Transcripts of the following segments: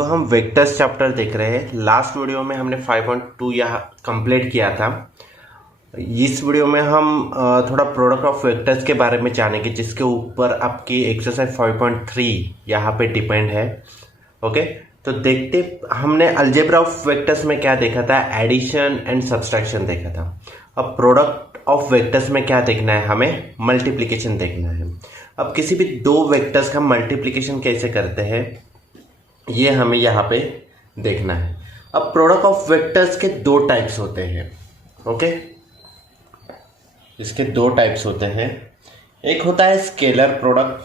देखो हम vectors chapter देख रहे हैं। लास्ट वीडियो में हमने 5.2 यहाँ कंप्लीट किया था। इस वीडियो में हम थोड़ा प्रोडक्ट ऑफ वेक्टर्स के बारे में जानेंगे, जिसके ऊपर आपकी एक्सरसाइज 5.3 यहाँ पे डिपेंड है। ओके, तो देखते हमने अलजेब्रा ऑफ वेक्टर्स में क्या देखा था, एडिशन एंड सब्सट्रैक्शन देखा था। अब प्रोडक्ट ऑफ वेक्टर्स में क्या देखना है, हमें मल्टीप्लिकेशन देखना है। अब किसी भी दो वेक्टर्स का मल्टीप्लिकेशन कैसे करते हैं ये हमें यहाँ पे देखना है। अब प्रोडक्ट ऑफ वेक्टर्स के दो टाइप्स होते हैं। ओके, इसके दो टाइप्स होते हैं। एक होता है स्केलर प्रोडक्ट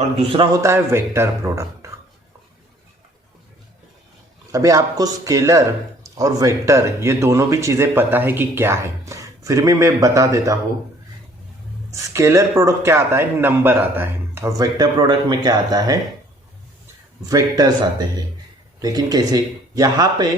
और दूसरा होता है वेक्टर प्रोडक्ट। अभी आपको स्केलर और वेक्टर ये दोनों भी चीजें पता है कि क्या है, फिर भी मैं बता देता हूं। स्केलर प्रोडक्ट क्या आता है, नंबर आता है, और वेक्टर प्रोडक्ट में क्या आता है, वेक्टर्स आते हैं। लेकिन कैसे, यहां पे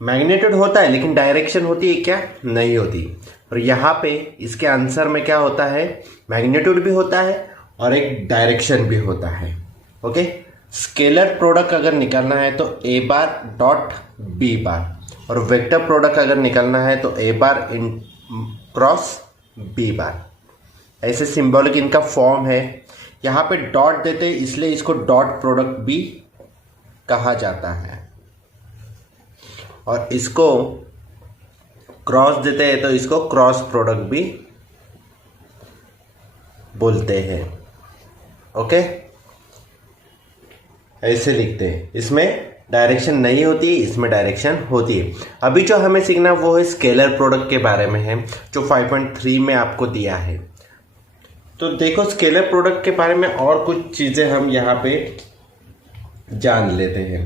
मैग्नीट्यूड होता है लेकिन डायरेक्शन होती है क्या, नहीं होती। और यहां पे इसके आंसर में क्या होता है, मैग्नीट्यूड भी होता है और एक डायरेक्शन भी होता है। ओके, स्केलर प्रोडक्ट अगर निकालना है तो ए बार डॉट बी बार, और वेक्टर प्रोडक्ट अगर निकालना है तो A bar in cross B bar. ऐसे सिंबॉलिक इनका फॉर्म है। यहां पे डॉट देते हैं इसलिए इसको डॉट प्रोडक्ट भी कहा जाता है, और इसको क्रॉस देते हैं तो इसको क्रॉस प्रोडक्ट भी बोलते हैं। ओके, ऐसे लिखते हैं। इसमें डायरेक्शन नहीं होती, इसमें डायरेक्शन होती है। अभी जो हमें सीखना वो है स्केलर प्रोडक्ट के बारे में है, जो 5.3 में आपको दिया है। तो देखो, स्केलर प्रोडक्ट के बारे में और कुछ चीजें हम यहाँ पे जान लेते हैं।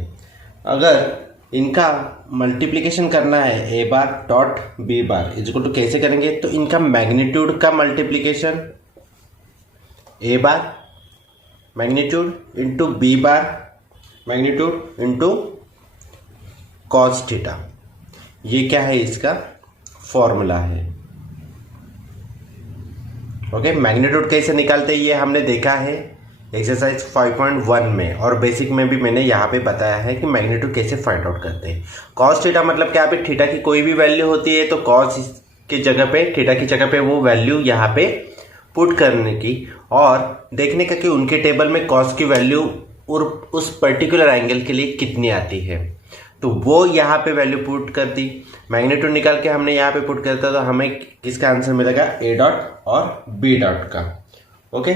अगर इनका मल्टीप्लिकेशन करना है A bar dot B bar equal to कैसे करेंगे, तो इनका मैग्नीट्यूड का multiplication A bar magnitude into B bar magnitude into cos theta. ये क्या है, इसका फॉर्मूला है। ओके, मैग्नीट्यूड कैसे निकालते हैं ये हमने देखा है एक्सरसाइज 5.1 में, और बेसिक में भी मैंने यहाँ पे बताया है कि मैग्नीट्यूड कैसे फाइंड आउट करते हैं। कॉस थीटा मतलब क्या, पे थीटा की कोई भी वैल्यू होती है तो कॉस की जगह पे, थीटा की जगह पे वो वैल्यू यहाँ पे पुट करने की, और देखने का कि उनके टेबल में कॉस की वैल्यू और उस पर्टिकुलर एंगल के लिए कितनी आती है, तो वो यहाँ पे वैल्यू पुट कर दी। मैग्नीट्यूड निकाल के हमने यहाँ पे पुट करता तो हमें किसका आंसर मिलेगा, ए डॉट और बी डॉट का। ओके,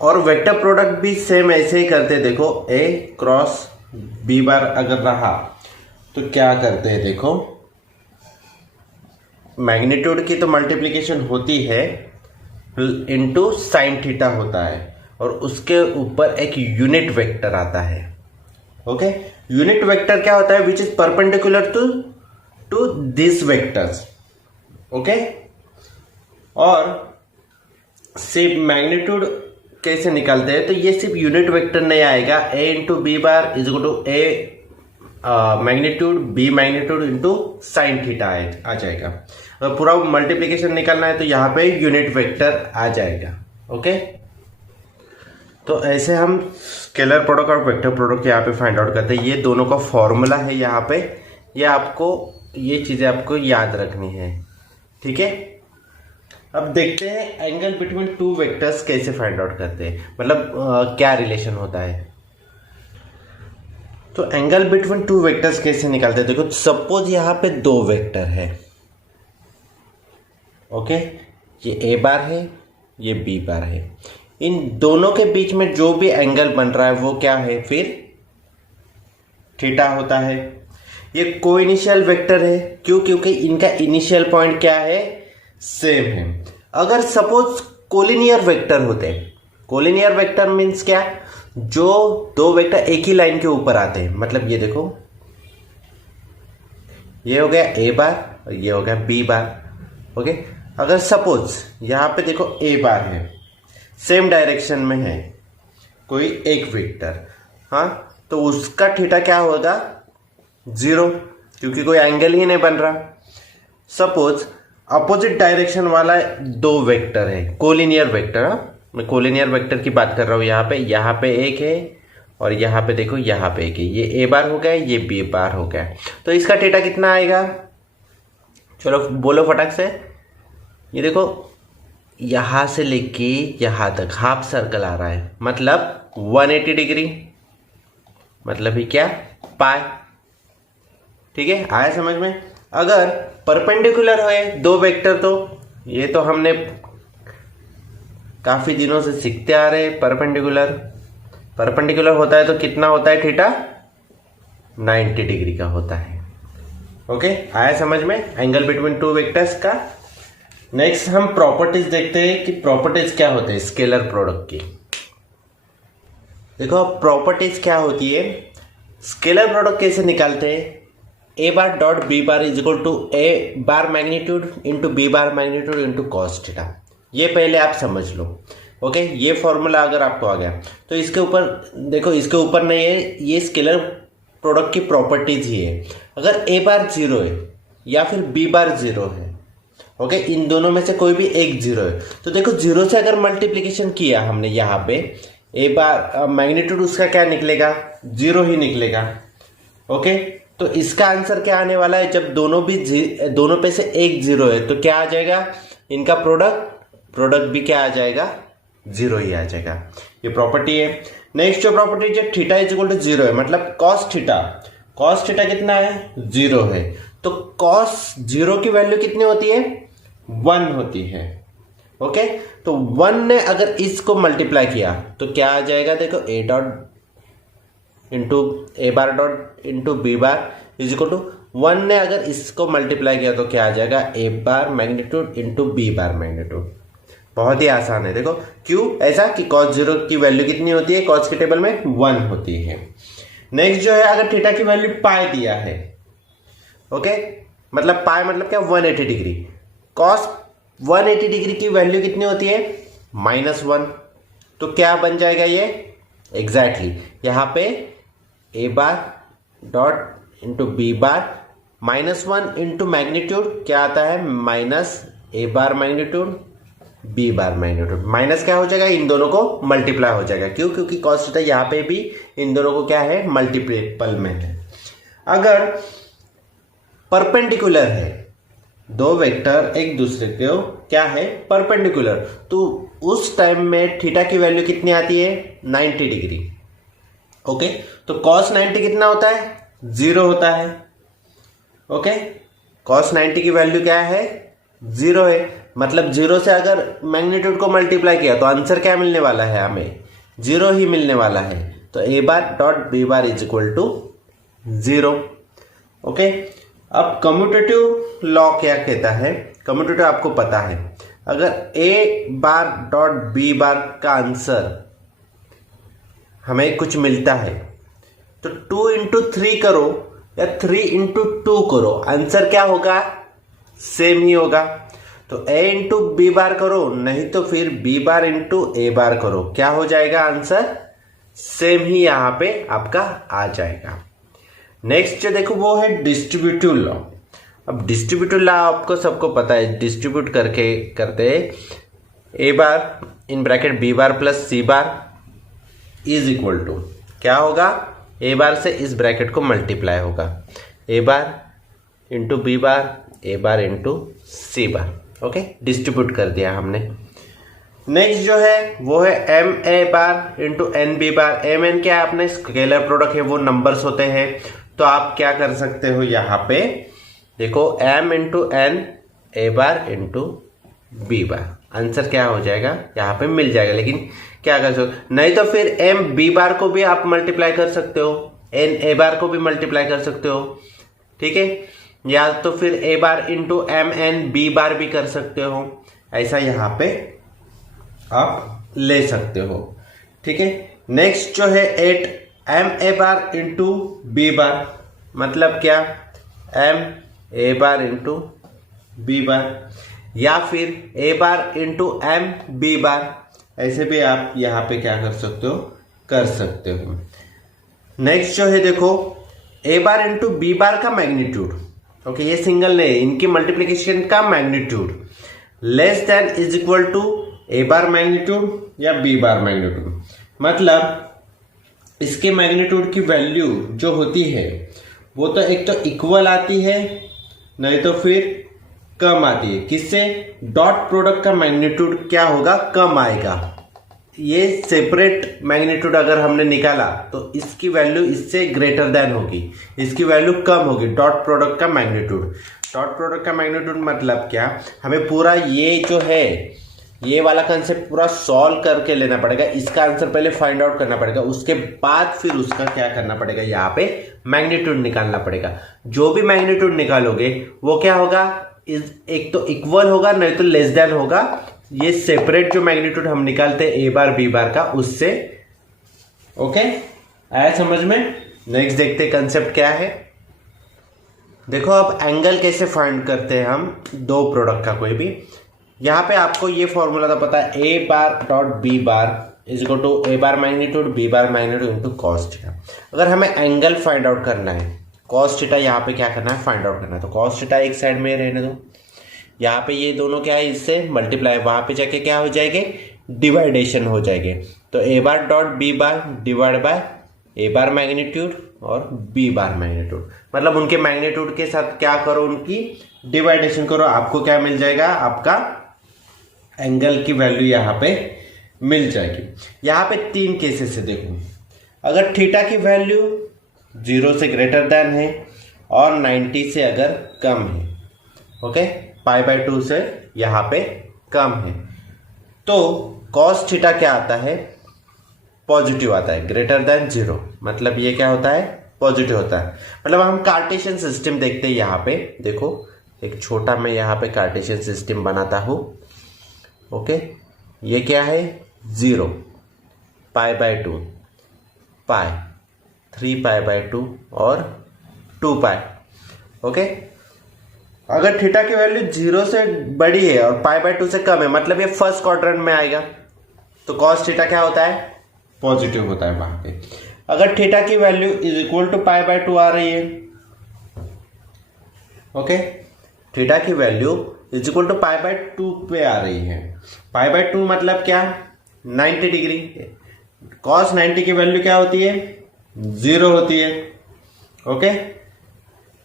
और वेक्टर प्रोडक्ट भी सेम ऐसे ही करते हैं। देखो, ए क्रॉस बी बार अगर रहा तो क्या करते हैं, देखो मैग्नीट्यूड की तो मल्टीप्लिकेशन होती है इनटू साइन थीटा होता है, और उसके ऊपर एक यूनिट वेक्टर आता है। ओके, यूनिट वेक्टर क्या होता है, which is perpendicular to this vectors. Okay, और सिर्फ मैग्नीट्यूड कैसे निकालते हैं, तो ये सिर्फ यूनिट वेक्टर नहीं आएगा, A into B bar is equal to A magnitude B magnitude into sine theta आ जाएगा। अगर पूरा मल्टीप्लिकेशन निकालना है तो यहाँ पे यूनिट वेक्टर आ जाएगा। ओके, तो ऐसे हम स्केलर प्रोडक्ट और वेक्टर प्रोडक्ट यहाँ पे फाइंड आउट करते हैं। ये दोनों का फॉर्मूला है यहाँ पे, ये आपको ये चीजें आपको याद रखनी है। ठीक है, अब देखते हैं एंगल बिटवीन टू वेक्टर्स कैसे फाइंड आउट करते हैं, मतलब क्या रिलेशन होता है। तो एंगल बिटवीन टू वेक्टर्स कैसे निकालते हैं, देखो सपोज यहाँ पे दो वेक्टर है। ओके, ये ए बार है, ये बी बार है। इन दोनों के बीच में जो भी एंगल बन रहा है वो क्या है, फिर थीटा होता है। ये कोइनिशियल वेक्टर है, क्यों, क्योंकि इनका इनिशियल पॉइंट क्या है, सेम है। अगर सपोज कोलिनियर वेक्टर होते, कोलिनियर वेक्टर मीन्स क्या, जो दो वेक्टर एक ही लाइन के ऊपर आते हैं। मतलब ये देखो, ये हो गया ए बार और ये हो गया बी बार। ओके, अगर सपोज यहां पे देखो ए बार है, सेम डायरेक्शन में है कोई एक वेक्टर, हाँ, तो उसका थीटा क्या होगा, 0, क्योंकि कोई एंगल ही नहीं बन रहा। सपोज अपोजिट डायरेक्शन वाला दो वेक्टर है, कोलिनियर वेक्टर। मैं कोलिनियर वेक्टर की बात कर रहा हूँ। यहाँ पे एक है और यहाँ पे देखो यहाँ पे एक है। ये ए बार हो गया, ये बी बार हो गया। तो इसका थीटा कितना आएगा, चलो बोलो फटाक से। ये देखो यहाँ से लेके यहाँ तक हाफ सर्कल आ रहा है, मतलब 180 डिग्री, मतलब ये क्या, पाई। ठीक है, आया समझ में। अगर परपेंडिकुलर है दो वेक्टर, तो ये तो हमने काफी दिनों से सीखते आ रहे हैं। परपेंडिकुलर होता है तो कितना होता है थीटा, 90 डिग्री का होता है। ओके, आया समझ में एंगल बिटवीन टू वेक्टर्स का। नेक्स्ट हम प्रॉपर्टीज देखते हैं कि प्रॉपर्टीज क्या होते हैं स्केलर प्रोडक्ट की। देखो प्रॉपर्टीज क्या होती है, स्केलर प्रोडक्ट कैसे निकालते हैं। A bar dot B bar is equal to A bar magnitude into B bar magnitude into cos theta. ये पहले आप समझ लो। ओके, ये फॉर्मूला अगर आपको आ गया तो इसके ऊपर देखो, इसके ऊपर नहीं है, ये स्केलर प्रोडक्ट की प्रॉपर्टीज ही है। अगर ए बार 0 है या फिर बी बार 0 है, ओके, इन दोनों में से कोई भी एक 0 है, तो देखो 0 से अगर मल्टीप्लीकेशन किया हमने यहाँ पे, ए बार मैग्नीट्यूड उसका क्या निकलेगा, 0 ही निकलेगा। ओके, तो इसका आंसर क्या आने वाला है, जब दोनों पे से एक 0 है तो क्या आ जाएगा, इनका प्रोडक्ट भी क्या आ जाएगा, 0 ही आ जाएगा। ये प्रॉपर्टी है। नेक्स्ट जो प्रॉपर्टी जब थीटा इज इक्वल टू 0 है, मतलब कॉस थीटा कितना है, 0 है, तो कॉस 0 की वैल्यू कितनी होती है, 1 होती है। ओके, तो 1 ने अगर इसको मल्टीप्लाई किया तो क्या आ जाएगा, देखो A dot into A bar dot into B bar is equal to 1 ने अगर इसको मल्टीप्लाई किया तो क्या आ जाएगा, A bar magnitude into B bar magnitude. बहुत ही आसान है। देखो क्यों ऐसा कि cos 0 की वैल्यू कितनी होती है, cos के टेबल में 1 होती है। नेक्स्ट जो है, अगर थीटा की वैल्यू पाई दिया है, ओके, मतलब पाई मतलब क्या, 180 डिग्री। cos 180 डिग्री की वैल्यू कितनी होती है, -1। तो क्या बन जाएगा ये, एग्जैक्टली यहाँ पे A bar dot into B bar -1 into magnitude क्या आता है, minus A bar magnitude B bar magnitude. Minus क्या हो जाएगा, इन दोनों को मल्टीप्लाई हो जाएगा। क्यों, क्योंकि कॉस थीटा यहाँ पे भी इन दोनों को क्या है, मल्टीपल में है। अगर परपेंडिकुलर है, दो वेक्टर एक दूसरे को क्या है, परपेंडिकुलर, तो उस टाइम में थीटा की वैल्यू कितनी आती है, 90 डिग्री। ओके, तो cos 90 कितना होता है, 0 होता है। ओके, cos 90 की वैल्यू क्या है, 0 है, मतलब 0 से अगर मैग्नीट्यूड को मल्टीप्लाई किया तो आंसर क्या मिलने वाला है, हमें 0 ही मिलने वाला है। तो A bar dot B bar is equal to 0। Okay, अब कम्यूटेटिव लॉ क्या कहता है, कम्यूटेटिव आपको पता है, अगर ए बार डॉट बी बार का आंसर हमें कुछ मिलता है तो 2 इंटू 3 करो या 3 इंटू 2 करो, आंसर क्या होगा, सेम ही होगा। तो a इंटू बी बार करो, नहीं तो फिर b बार इंटू ए बार करो, क्या हो जाएगा, आंसर सेम ही यहां पे आपका आ जाएगा। नेक्स्ट जो देखो वो है डिस्ट्रीब्यूटिव लॉ। अब डिस्ट्रीब्यूटिव लॉ आपको सबको पता है, डिस्ट्रीब्यूट करते A bar in bracket B bar plus C bar is equal to क्या होगा, ए बार से इस ब्रैकेट को मल्टीप्लाई होगा, A bar into B bar, A bar into C bar. Okay, distribute कर दिया हमने। नेक्स्ट जो है वो है M A bar into N B bar. M N क्या है, अपने स्केलर प्रोडक्ट है, वो नंबर्स होते हैं। तो आप क्या कर सकते हो, यहाँ पे देखो M into N A bar into B bar, answer क्या हो जाएगा, यहाँ पे मिल जाएगा। लेकिन क्या कर सकते, नहीं तो फिर एम बी बार को भी आप मल्टीप्लाई कर सकते हो, एन ए बार को भी मल्टीप्लाई कर सकते हो। ठीक है, या तो फिर A bar into M N B bar भी कर सकते हो, ऐसा यहां पे आप ले सकते हो। ठीक है, नेक्स्ट जो है 8 M A bar into B bar, मतलब क्या, M A bar into B bar, या फिर A bar into M B bar, ऐसे भी आप यहां पे क्या कर सकते हो, कर सकते हो। नेक्स्ट जो है देखो ए बार इंटू बी बार का मैग्नीट्यूड, ओके, ये सिंगल नहीं, इनकी मल्टीप्लीकेशन का magnitude less than is equal to A bar magnitude या बी बार मैग्नीट्यूड। मतलब इसके मैग्नीट्यूड की वैल्यू जो होती है वो तो एक तो इक्वल आती है, नहीं तो फिर कम आती है। किससे? डॉट प्रोडक्ट का मैग्नीट्यूड क्या होगा? कम आएगा। ये सेपरेट मैग्नीट्यूड अगर हमने निकाला तो इसकी वैल्यू इससे ग्रेटर देन होगी, इसकी वैल्यू कम होगी। डॉट प्रोडक्ट का मैग्नीट्यूड, डॉट प्रोडक्ट का मैग्नीट्यूड मतलब क्या? हमें पूरा ये जो है ये वाला कंसेप्ट पूरा सॉल्व करके लेना पड़ेगा। इसका आंसर पहले फाइंड आउट करना पड़ेगा, उसके बाद फिर उसका क्या करना पड़ेगा, यहाँ पे मैग्नीट्यूड निकालना पड़ेगा। जो भी मैग्नीट्यूड निकालोगे वो क्या होगा? एक तो इक्वल होगा, नहीं तो लेस देन होगा। ये सेपरेट जो मैग्नीट्यूड हम निकालते हैं ए बार बी बार का, उससे। ओके, आया समझ में? नेक्स्ट देखते कंसेप्ट क्या है। देखो अब एंगल कैसे फाइंड करते हैं हम दो प्रोडक्ट का कोई भी। यहां पे आपको ये फॉर्मूला तो पता है, A bar dot B bar is equal to A bar magnitude B bar magnitude into cos theta. अगर हमें एंगल फाइंड आउट करना है, कॉस थीटा यहाँ पे क्या करना है? फाइंड आउट करना है। तो कॉस थीटा एक साइड में रहने दो, यहाँ पे ये दोनों क्या है? इससे मल्टीप्लाई, वहां पे जाके क्या हो जाएंगे? डिवाइडेशन हो जाएंगे। तो A bar dot B bar divide by A bar magnitude और बी बार मैग्नीट्यूड। मतलब उनके मैग्नीट्यूड के साथ क्या करो? उनकी डिवाइडेशन करो। आपको क्या मिल जाएगा? आपका एंगल की वैल्यू यहाँ पे मिल जाएगी। यहाँ पे तीन केसेस है। देखो, अगर थीटा की वैल्यू 0 से ग्रेटर देन है और 90 से अगर कम है, ओके, π/2 से यहाँ पे कम है, तो cos थीटा क्या आता है? पॉजिटिव आता है, ग्रेटर देन 0। मतलब ये क्या होता है? पॉजिटिव होता है। मतलब हम कार्टेशियन सिस्टम देखते हैं। यहाँ पे देखो, एक छोटा मैं यहाँ पे कार्टेशियन सिस्टम बनाता हूँ। ओके, ये क्या है? 0, π/2, π, 3π/2 और 2π। ओके, अगर थीटा की वैल्यू 0 से बड़ी है और π/2 से कम है, मतलब ये फर्स्ट क्वाड्रेंट में आएगा। तो cos थीटा क्या होता है? पॉजिटिव होता है वहां पे। अगर थीटा की वैल्यू इज इक्वल टू π/2 आ रही है, ओके, थीटा की वैल्यू इज इक्वल टू π/2 पे आ रही है। π/2 मतलब क्या? 90 डिग्री। cos 90 की वैल्यू क्या होती है? 0 होती है। ओके,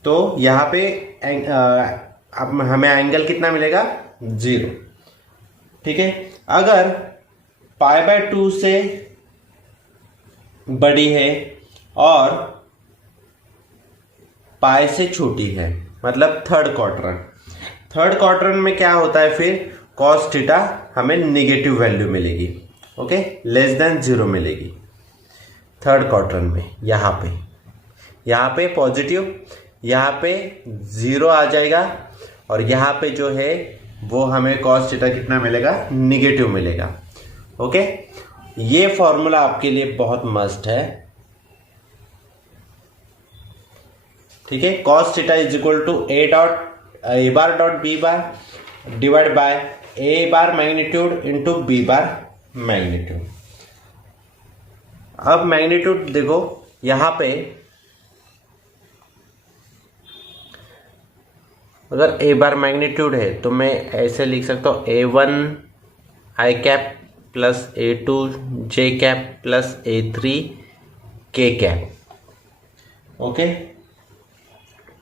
तो यहां पे अब हमें एंगल कितना मिलेगा? 0। ठीक है, अगर π/2 से बड़ी है और पाई से छोटी है, मतलब थर्ड क्वाड्रेंट। थर्ड क्वाड्रेंट में क्या होता है? फिर cos थीटा हमें निगेटिव वैल्यू मिलेगी। ओके, लेस देन 0 मिलेगी थर्ड क्वाड्रेंट में। यहाँ पे पॉजिटिव, यहाँ पे 0 आ जाएगा और यहाँ पे जो है वो हमें cos थीटा कितना मिलेगा? निगेटिव मिलेगा। ओके, ये फॉर्मूला आपके लिए बहुत मस्ट है। ठीक है, cos theta is equal to A bar dot B bar divide by A bar magnitude into B bar magnitude. अब मैग्नीट्यूड देखो, यहां पे अगर ए बार मैग्नीट्यूड है तो मैं ऐसे लिख सकता हूं A1 आई कैप प्लस A2 जे कैप प्लस A3 के कैप। ओके,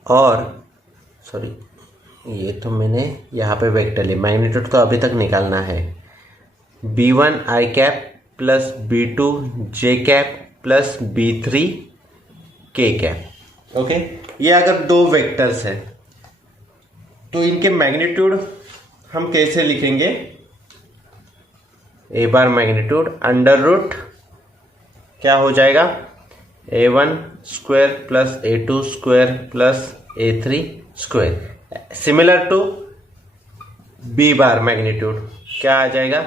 और सॉरी, ये तो मैंने यहाँ पे वेक्टर लिया। मैग्नीट्यूड तो अभी तक निकालना है। B1 आई कैप प्लस B2 जे कैप प्लस B3 के कैप। ओके, ये अगर दो वेक्टर्स है तो इनके मैग्नीट्यूड हम कैसे लिखेंगे? A bar magnitude under root क्या हो जाएगा? A1 square plus A2 square plus A3 square. Similar to B bar magnitude क्या आ जाएगा?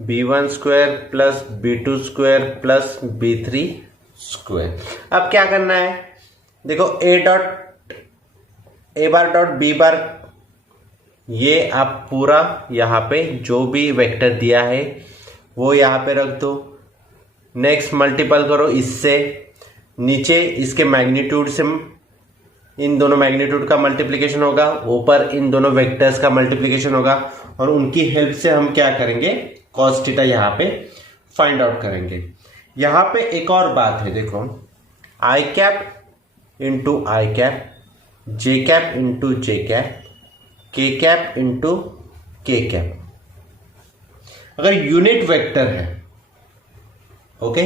B1 square plus B2 square plus B3 square. अब क्या करना है? देखो, A bar dot B bar, ये आप पूरा यहाँ पे जो भी वेक्टर दिया है वो यहाँ पे रख दो। नेक्स्ट मल्टीपल करो इससे, नीचे इसके मैग्नीट्यूड से इन दोनों मैग्नीट्यूड का मल्टीप्लिकेशन होगा, ऊपर इन दोनों वेक्टर्स का मल्टीप्लिकेशन होगा, और उनकी हेल्प से हम क्या करेंगे, कॉस थीटा यहाँ पे फाइंड आउट करेंगे। यहाँ पे एक और बात है, देखो I cap into I cap, J cap into J cap, K cap into K cap, अगर यूनिट वेक्टर है, ओके,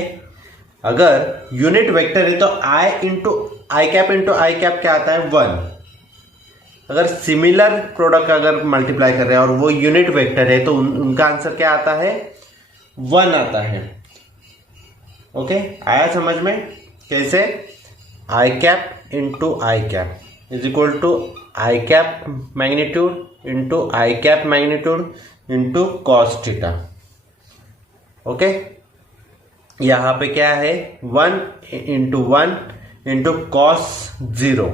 अगर यूनिट वेक्टर है तो आई इंटू आई कैप क्या आता है, 1। अगर सिमिलर प्रोडक्ट अगर मल्टीप्लाई कर रहे हैं और वो यूनिट वेक्टर है तो उनका आंसर क्या आता है, 1 आता है। ओके, आया समझ में कैसे, I cap into I cap is equal to I cap magnitude into I cap magnitude into cos theta. Okay, यहां पे क्या है, 1 into 1 into cos 0,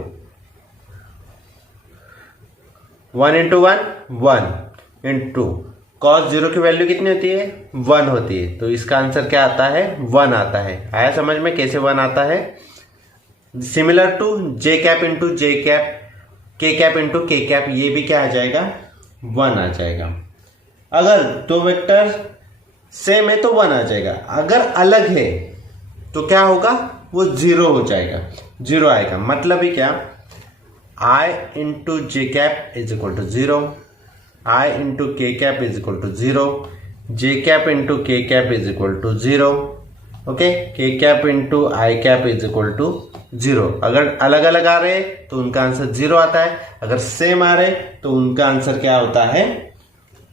1 into 1 1 into cos 0 की वैल्यू कितनी होती है, 1 होती है, तो इसका आंसर क्या आता है, 1 आता है। आया समझ में कैसे 1 आता है। Similar to J cap into J cap, K cap into K cap, ये भी क्या आ जाएगा, 1 आ जाएगा। अगर दो वेक्टर सेम है तो 1 आ जाएगा, अगर अलग है तो क्या होगा, वो 0 हो जाएगा, 0 आएगा। मतलब ही क्या, I into J cap is equal to 0, I into K cap is equal to 0, J cap into K cap is equal to 0, okay, K cap into I cap is equal to 0। अगर अलग अलग आ रहे तो उनका answer 0 आता है, अगर same आ रहे तो उनका आंसर क्या होता है,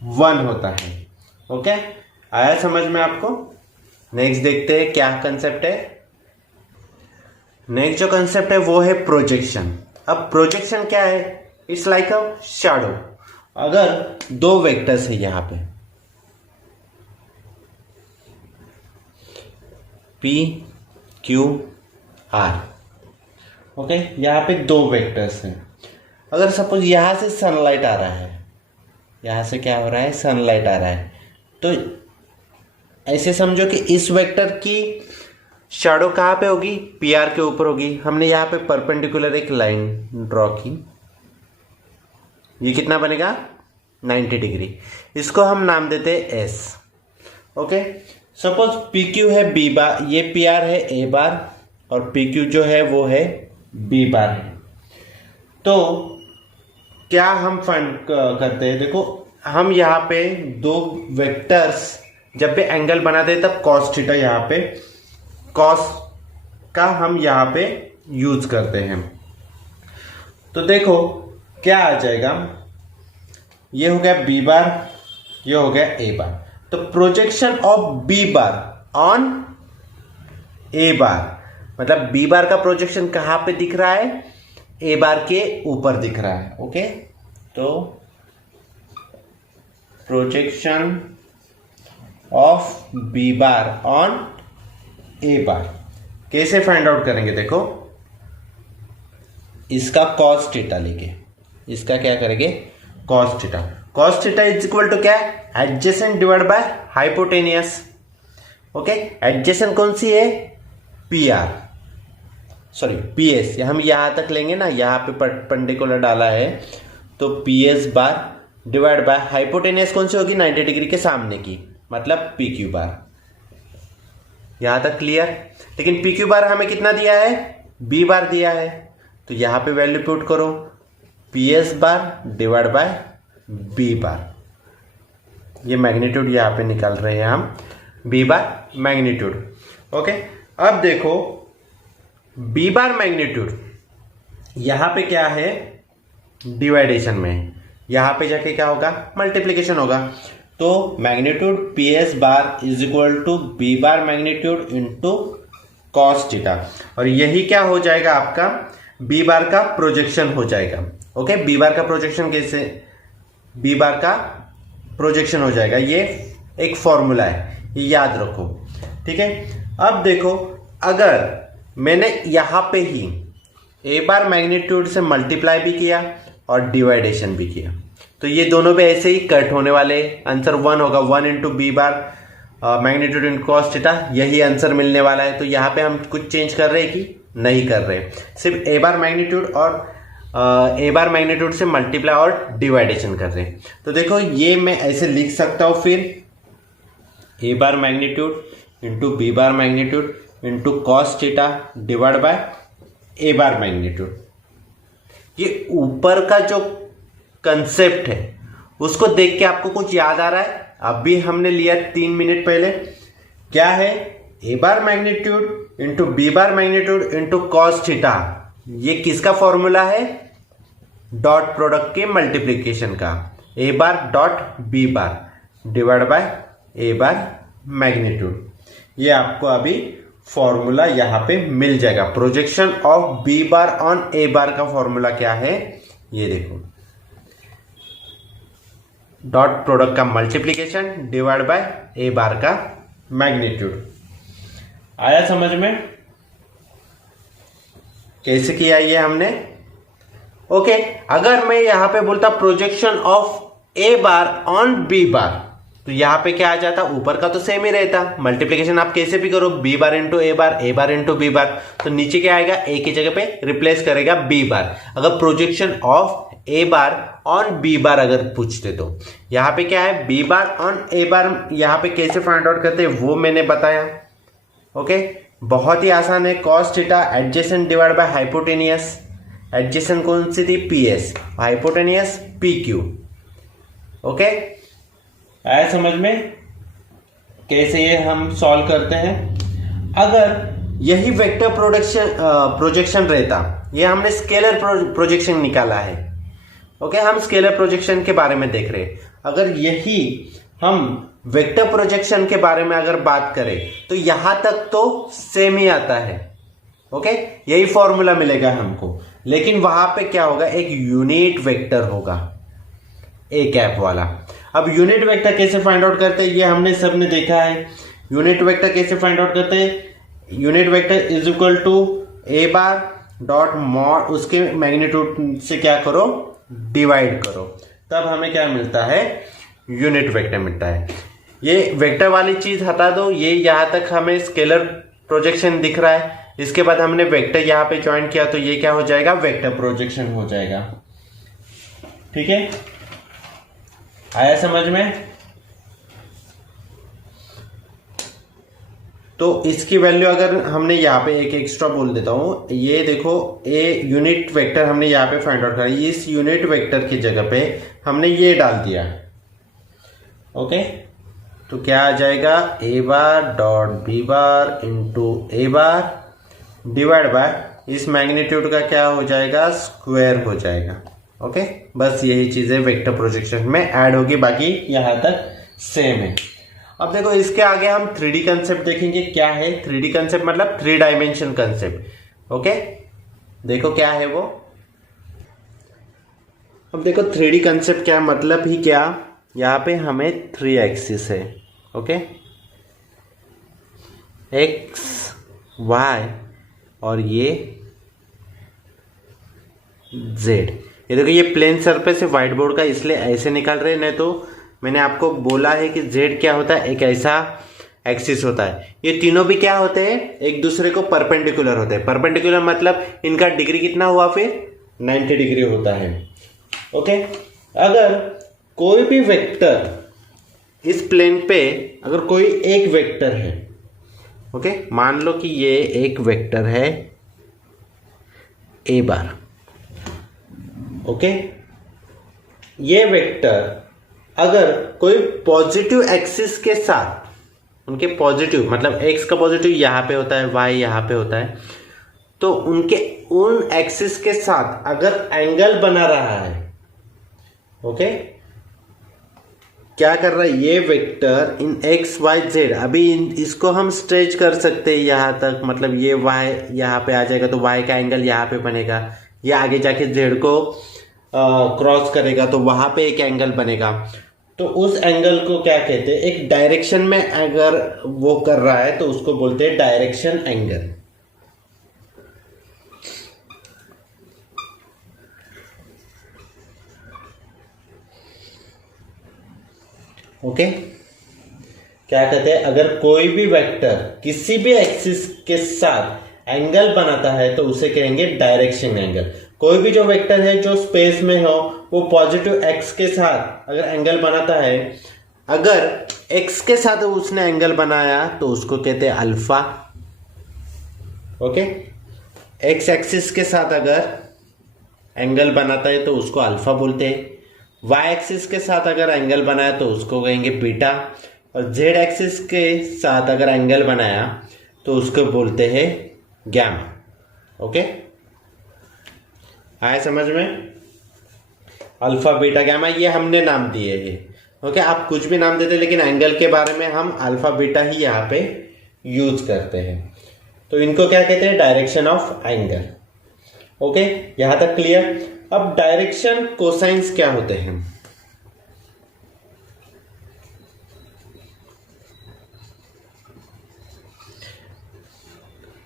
1 होता है। ओके, आया समझ में आपको। नेक्स्ट देखते हैं क्या कंसेप्ट है। नेक्स्ट जो कंसेप्ट है वो है प्रोजेक्शन। अब प्रोजेक्शन क्या है, इट्स लाइक अ शैडो। अगर दो वेक्टर्स है यहां पे P Q R, ओके, यहां पे दो वेक्टर्स हैं। अगर सपोज यहां से सनलाइट आ रहा है, यहां से क्या हो रहा है, सनलाइट आ रहा है, तो ऐसे समझो कि इस वेक्टर की शैडो कहां पे होगी, PR के ऊपर होगी। हमने यहां पे परपेंडिकुलर एक लाइन ड्रॉ की, ये कितना बनेगा, 90 डिग्री। इसको हम नाम देते हैं S। ओके, सपोज PQ है B बार, ये PR है A बार, और PQ जो है वो है B बार है। तो क्या हम फाइंड करते हैं, देखो हम यहाँ पे दो वेक्टर्स जब भी एंगल बनाते हैं तब कॉस थीटा, यहाँ पे कॉस का हम यहाँ पे यूज करते हैं। तो देखो क्या आ जाएगा, ये हो गया B बार, ये हो गया A बार। तो projection of B bar on A बार, मतलब B बार का प्रोजेक्शन कहां पे दिख रहा है, A बार के ऊपर दिख रहा है। ओके, तो projection of B bar on A बार कैसे फाइंड आउट करेंगे, देखो इसका कॉस थीटा लेके, इसका क्या करेंगे, cos theta. Cos theta is equal to क्या, adjacent divide by hypotenuse. Okay, adjacent कौन सी है, PR, सॉरी PS, हम यहां तक लेंगे ना, यहां पे परपेंडिकुलर डाला है, तो PS bar divide by hypotenuse कौन सी होगी, 90 डिग्री के सामने की, मतलब PQ बार। यहां तक क्लियर। लेकिन PQ बार हमें कितना दिया है, B बार दिया है, तो यहां पे वैल्यू पुट करो, PS bar divide by B bar, ये मैग्नीट्यूड यहां पे निकाल रहे हैं हम, B बार मैग्नीट्यूड। ओके, अब देखो B बार मैग्नीट्यूड यहां पे क्या है, डिवाइडेशन में, यहां पे जाके क्या होगा, मल्टीप्लीकेशन होगा। तो magnitude PS bar is equal to B bar magnitude into cos theta, और यही क्या हो जाएगा, आपका B बार का प्रोजेक्शन हो जाएगा। ओके, B बार का प्रोजेक्शन कैसे, B बार का प्रोजेक्शन हो जाएगा, ये एक फॉर्मूला है, ये याद रखो, ठीक है। अब देखो अगर मैंने यहां पे ही A बार मैग्नीट्यूड से मल्टीप्लाई भी किया और डिवाइडेशन भी किया, तो ये दोनों भी ऐसे ही कट होने वाले, आंसर 1 होगा, 1 into B bar magnitude into cos theta, यही आंसर मिलने वाला है। तो यहाँ पे हम कुछ चेंज कर रहे हैं कि नहीं कर रहे, सिर्फ A बार मैग्नीट्यूड और ए बार मैग्नीट्यूड से मल्टीप्लाई और डिवाइडेशन कर रहे हैं। तो देखो ये मैं ऐसे लिख सकता हूं, फिर A bar magnitude into B bar magnitude into cos theta divide by A bar magnitude. ये ऊपर का जो कंसेप्ट है उसको देख के आपको कुछ याद आ रहा है? अभी हमने लिया 3 मिनट पहले, क्या है? A bar magnitude into B bar magnitude into cos theta. ये किसका फॉर्मूला है? डॉट प्रोडक्ट के मल्टीप्लीकेशन का, A bar dot B bar divide by A bar magnitude. ये आपको अभी फॉर्मूला यहां पे मिल जाएगा। Projection of B bar on A bar का फॉर्मूला क्या है? ये देखो, डॉट प्रोडक्ट का multiplication divide by A bar का मैग्नीट्यूड। आया समझ में? कैसे किया ये हमने? ओके, अगर मैं यहां पे बोलता projection of A bar on B bar, तो यहां पे क्या आ जाता? ऊपर का तो सेम ही रहता, मल्टीप्लीकेशन आप कैसे भी करो, B bar into A bar into B bar, तो नीचे क्या आएगा? ए की जगह पे रिप्लेस करेगा बी बार। अगर projection of A bar on B bar अगर पूछते तो यहां पे क्या है? बी बार ऑन ए बार यहां पे कैसे फाइंड आउट करते हैं वो मैंने बताया। ओके, बहुत ही आसान है। Cos theta adjacent divide by hypotenuse. Adjacent कौन सी थी? P S, hypotenuse P Q. Okay, आया समझ में कैसे ये हम सॉल्व करते हैं? अगर यही वेक्टर प्रोजेक्शन रहता, ये हमने स्केलर प्रोजेक्शन निकाला है। ओके, हम स्केलर प्रोजेक्शन के बारे में देख रहे हैं। अगर यही हम वेक्टर प्रोजेक्शन के बारे में अगर बात करें तो यहां तक तो सेम ही आता है। ओके, यही फॉर्मूला मिलेगा हमको, लेकिन वहां पे क्या होगा? एक यूनिट वेक्टर होगा, ए कैप वाला। अब यूनिट वेक्टर कैसे फाइंड आउट करते हैं ये हमने सबने देखा है। यूनिट वेक्टर कैसे फाइंड आउट करते हैं? Unit vector is equal to A bar dot mod, उसके मैग्नीट्यूड से क्या करो? डिवाइड करो, तब हमें क्या मिलता है? यूनिट वेक्टर मिलता है। ये वेक्टर वाली चीज हटा दो, ये यहां तक हमें स्केलर प्रोजेक्शन दिख रहा है। इसके बाद हमने वेक्टर यहां पे ज्वाइन किया तो ये क्या हो जाएगा? वेक्टर प्रोजेक्शन हो जाएगा। ठीक है, आया समझ में? तो इसकी वैल्यू अगर हमने यहाँ पे एक एक्स्ट्रा बोल देता हूं, ये देखो ए यूनिट वेक्टर हमने यहाँ पे फाइंड आउट करा, इस यूनिट वेक्टर की जगह पे हमने ये डाल दिया। ओके, तो क्या आ जाएगा? A bar dot B bar into A bar divide by इस मैग्नीट्यूड का क्या हो जाएगा? स्क्वायर हो जाएगा। ओके, बस यही चीजें वेक्टर प्रोजेक्शन में ऐड होगी, बाकी यहां तक सेम है। अब देखो इसके आगे हम 3D कंसेप्ट देखेंगे। क्या है 3D कंसेप्ट? मतलब 3 डायमेंशन कंसेप्ट। ओके, देखो क्या है वो। अब देखो 3D कंसेप्ट क्या मतलब ही क्या, यहां पे हमें 3 एक्सिस है। ओके, एक्स वाई और ये जेड। ये देखो ये प्लेन सरफेस है व्हाइट बोर्ड का, इसलिए ऐसे निकाल रहे हैं, नहीं तो मैंने आपको बोला है कि जेड क्या होता है? एक ऐसा एक्सिस होता है। ये तीनों भी क्या होते हैं? एक दूसरे को परपेंडिकुलर होते हैं। परपेंडिकुलर मतलब इनका डिग्री कितना हुआ? फिर 90 डिग्री होता है। ओके, अगर कोई भी वेक्टर इस प्लेन पे, अगर कोई एक वेक्टर है, ओके, मान लो कि ये एक वेक्टर है ए बार। ओके, ये वेक्टर अगर कोई पॉजिटिव एक्सिस के साथ, उनके पॉजिटिव मतलब एक्स का पॉजिटिव यहां पे होता है, वाई यहां पे होता है, तो उनके उन एक्सिस के साथ अगर एंगल बना रहा है, ओके, क्या कर रहा है ये वेक्टर इन एक्स वाई जेड। अभी इसको हम स्ट्रेच कर सकते हैं यहां तक, मतलब ये वाई यहां पे आ जाएगा तो वाई का एंगल यहां पे बनेगा, ये आगे जाके जेड को क्रॉस करेगा तो वहां पे एक एंगल बनेगा। तो उस एंगल को क्या कहते हैं? एक डायरेक्शन में अगर वो कर रहा है तो उसको बोलते हैं डायरेक्शन एंगल। ओके, क्या कहते हैं? अगर कोई भी वेक्टर किसी भी एक्सिस के साथ एंगल बनाता है तो उसे कहेंगे डायरेक्शन एंगल। कोई भी जो वेक्टर है जो स्पेस में हो वो पॉजिटिव एक्स के साथ अगर एंगल बनाता है, अगर एक्स के साथ उसने एंगल बनाया तो उसको कहते हैं अल्फा। ओके, एक्स एक्सिस के साथ अगर एंगल बनाता है तो उसको अल्फा बोलते हैं। वाई एक्सिस के साथ अगर एंगल बनाया तो उसको कहेंगे बीटा, और जेड एक्सिस के साथ अगर एंगल बनाया तो उसको बोलते हैं गैमा। ओके, आया समझ में? अल्फा बीटा गैमा ये हमने नाम दिए हैं। ओके, आप कुछ भी नाम देते लेकिन एंगल के बारे में हम अल्फा बीटा ही यहाँ पे यूज करते हैं। तो इनको क्या कहते हैं? Direction of angle. ओके, यहां तक क्लियर? अब डायरेक्शन कोसाइंस क्या होते हैं?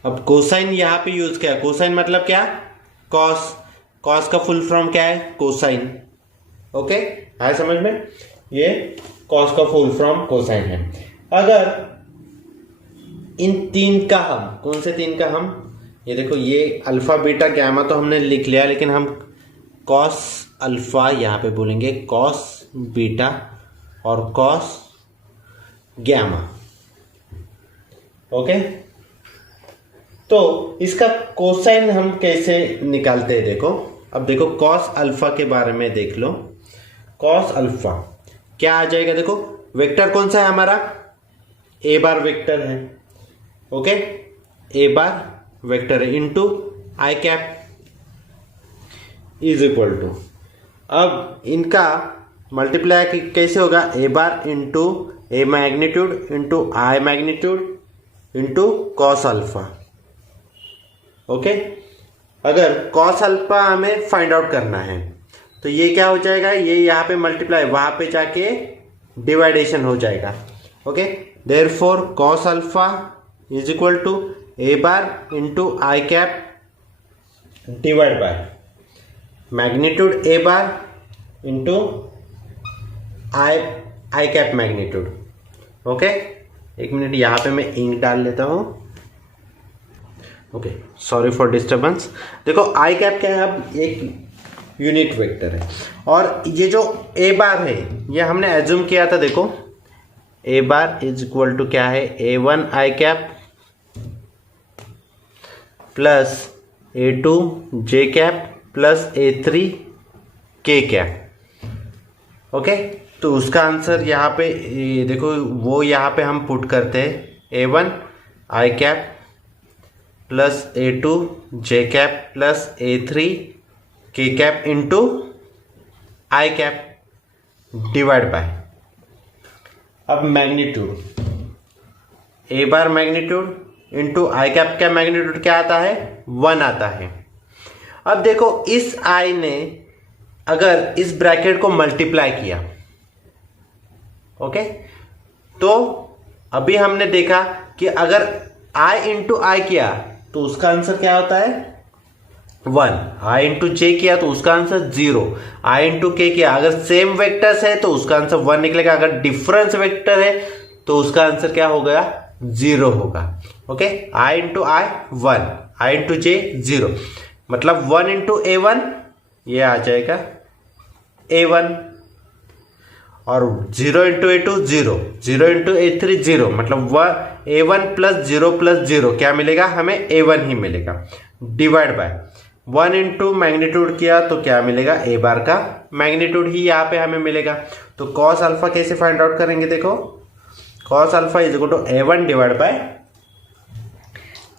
अब कोसाइन यहां पे यूज किया। कोसाइन मतलब क्या? कॉस। कॉस का फुल फॉर्म क्या है? कोसाइन। ओके, आया समझ में? ये कॉस का फुल फॉर्म कोसाइन है। अगर इन तीन का हम, कौन से तीन का हम? ये देखो, ये अल्फा बीटा गैमा तो हमने लिख लिया, लेकिन हम कॉस अल्फा यहां पे बोलेंगे, कॉस बीटा और कॉस गैमा। ओके, तो इसका कोसाइन हम कैसे निकालते हैं? देखो, अब देखो कॉस अल्फा के बारे में देख लो। कॉस अल्फा क्या आ जाएगा? देखो, वेक्टर कौन सा है हमारा? ए बार वेक्टर है। ओके, ए बार वेक्टर है into I cap is equal to, अब इनका मल्टीप्लाई कैसे होगा? A bar into A magnitude into I magnitude into cos alpha. Okay, अगर कॉस अल्फा हमें फाइंड आउट करना है तो ये क्या हो जाएगा? ये यहाँ पे मल्टीप्लाई, वहां पे जाके डिवाइडेशन हो जाएगा। Okay, therefore cos alpha is equal to A bar into I cap divide by magnitude A bar into I cap magnitude. Okay, एक मिनट, यहां पे मैं इंक डाल लेता हूं। Okay, sorry for disturbance. देखो, आई कैप क्या है? अब एक यूनिट वेक्टर है, और ये जो ए बार है ये हमने एज्यूम किया था। देखो, A bar is equal to क्या है? A one I cap plus A two J cap plus A three K cap. Okay, तो उसका आंसर यहाँ पे देखो, वो यहाँ पे हम पुट करते हैं A one I cap plus A two J cap plus A three K cap into I cap divide by, अब magnitude A bar magnitude into I cap का मैग्नीट्यूड क्या आता है? 1 आता है। अब देखो, इस आई ने अगर इस ब्रैकेट को मल्टीप्लाई किया, ओके, तो अभी हमने देखा कि अगर आई इंटू आई किया तो उसका आंसर क्या होता है? 1। आई इंटू जे किया तो उसका आंसर 0। आई इंटू के किया, अगर सेम वेक्टर्स है तो उसका आंसर 1 निकलेगा। अगर डिफरेंस वेक्टर है तो उसका आंसर क्या होगा? 0 होगा। ओके, आई इंटू आई 1, आई इंटू जे 0, मतलब 1 इंटू ए वन ये आ जाएगा a1, और 0 into A two 0, 0 into A three 0, मतलब a1 प्लस 0 प्लस 0 क्या मिलेगा? हमें a1 ही मिलेगा। डिवाइड बाय 1 इंटू मैग्नीट्यूड किया तो क्या मिलेगा? ए बार का मैग्नीट्यूड ही यहाँ पे हमें मिलेगा। तो कॉस अल्फा कैसे फाइंड आउट करेंगे? देखो, cos alpha is equal to a1 divide by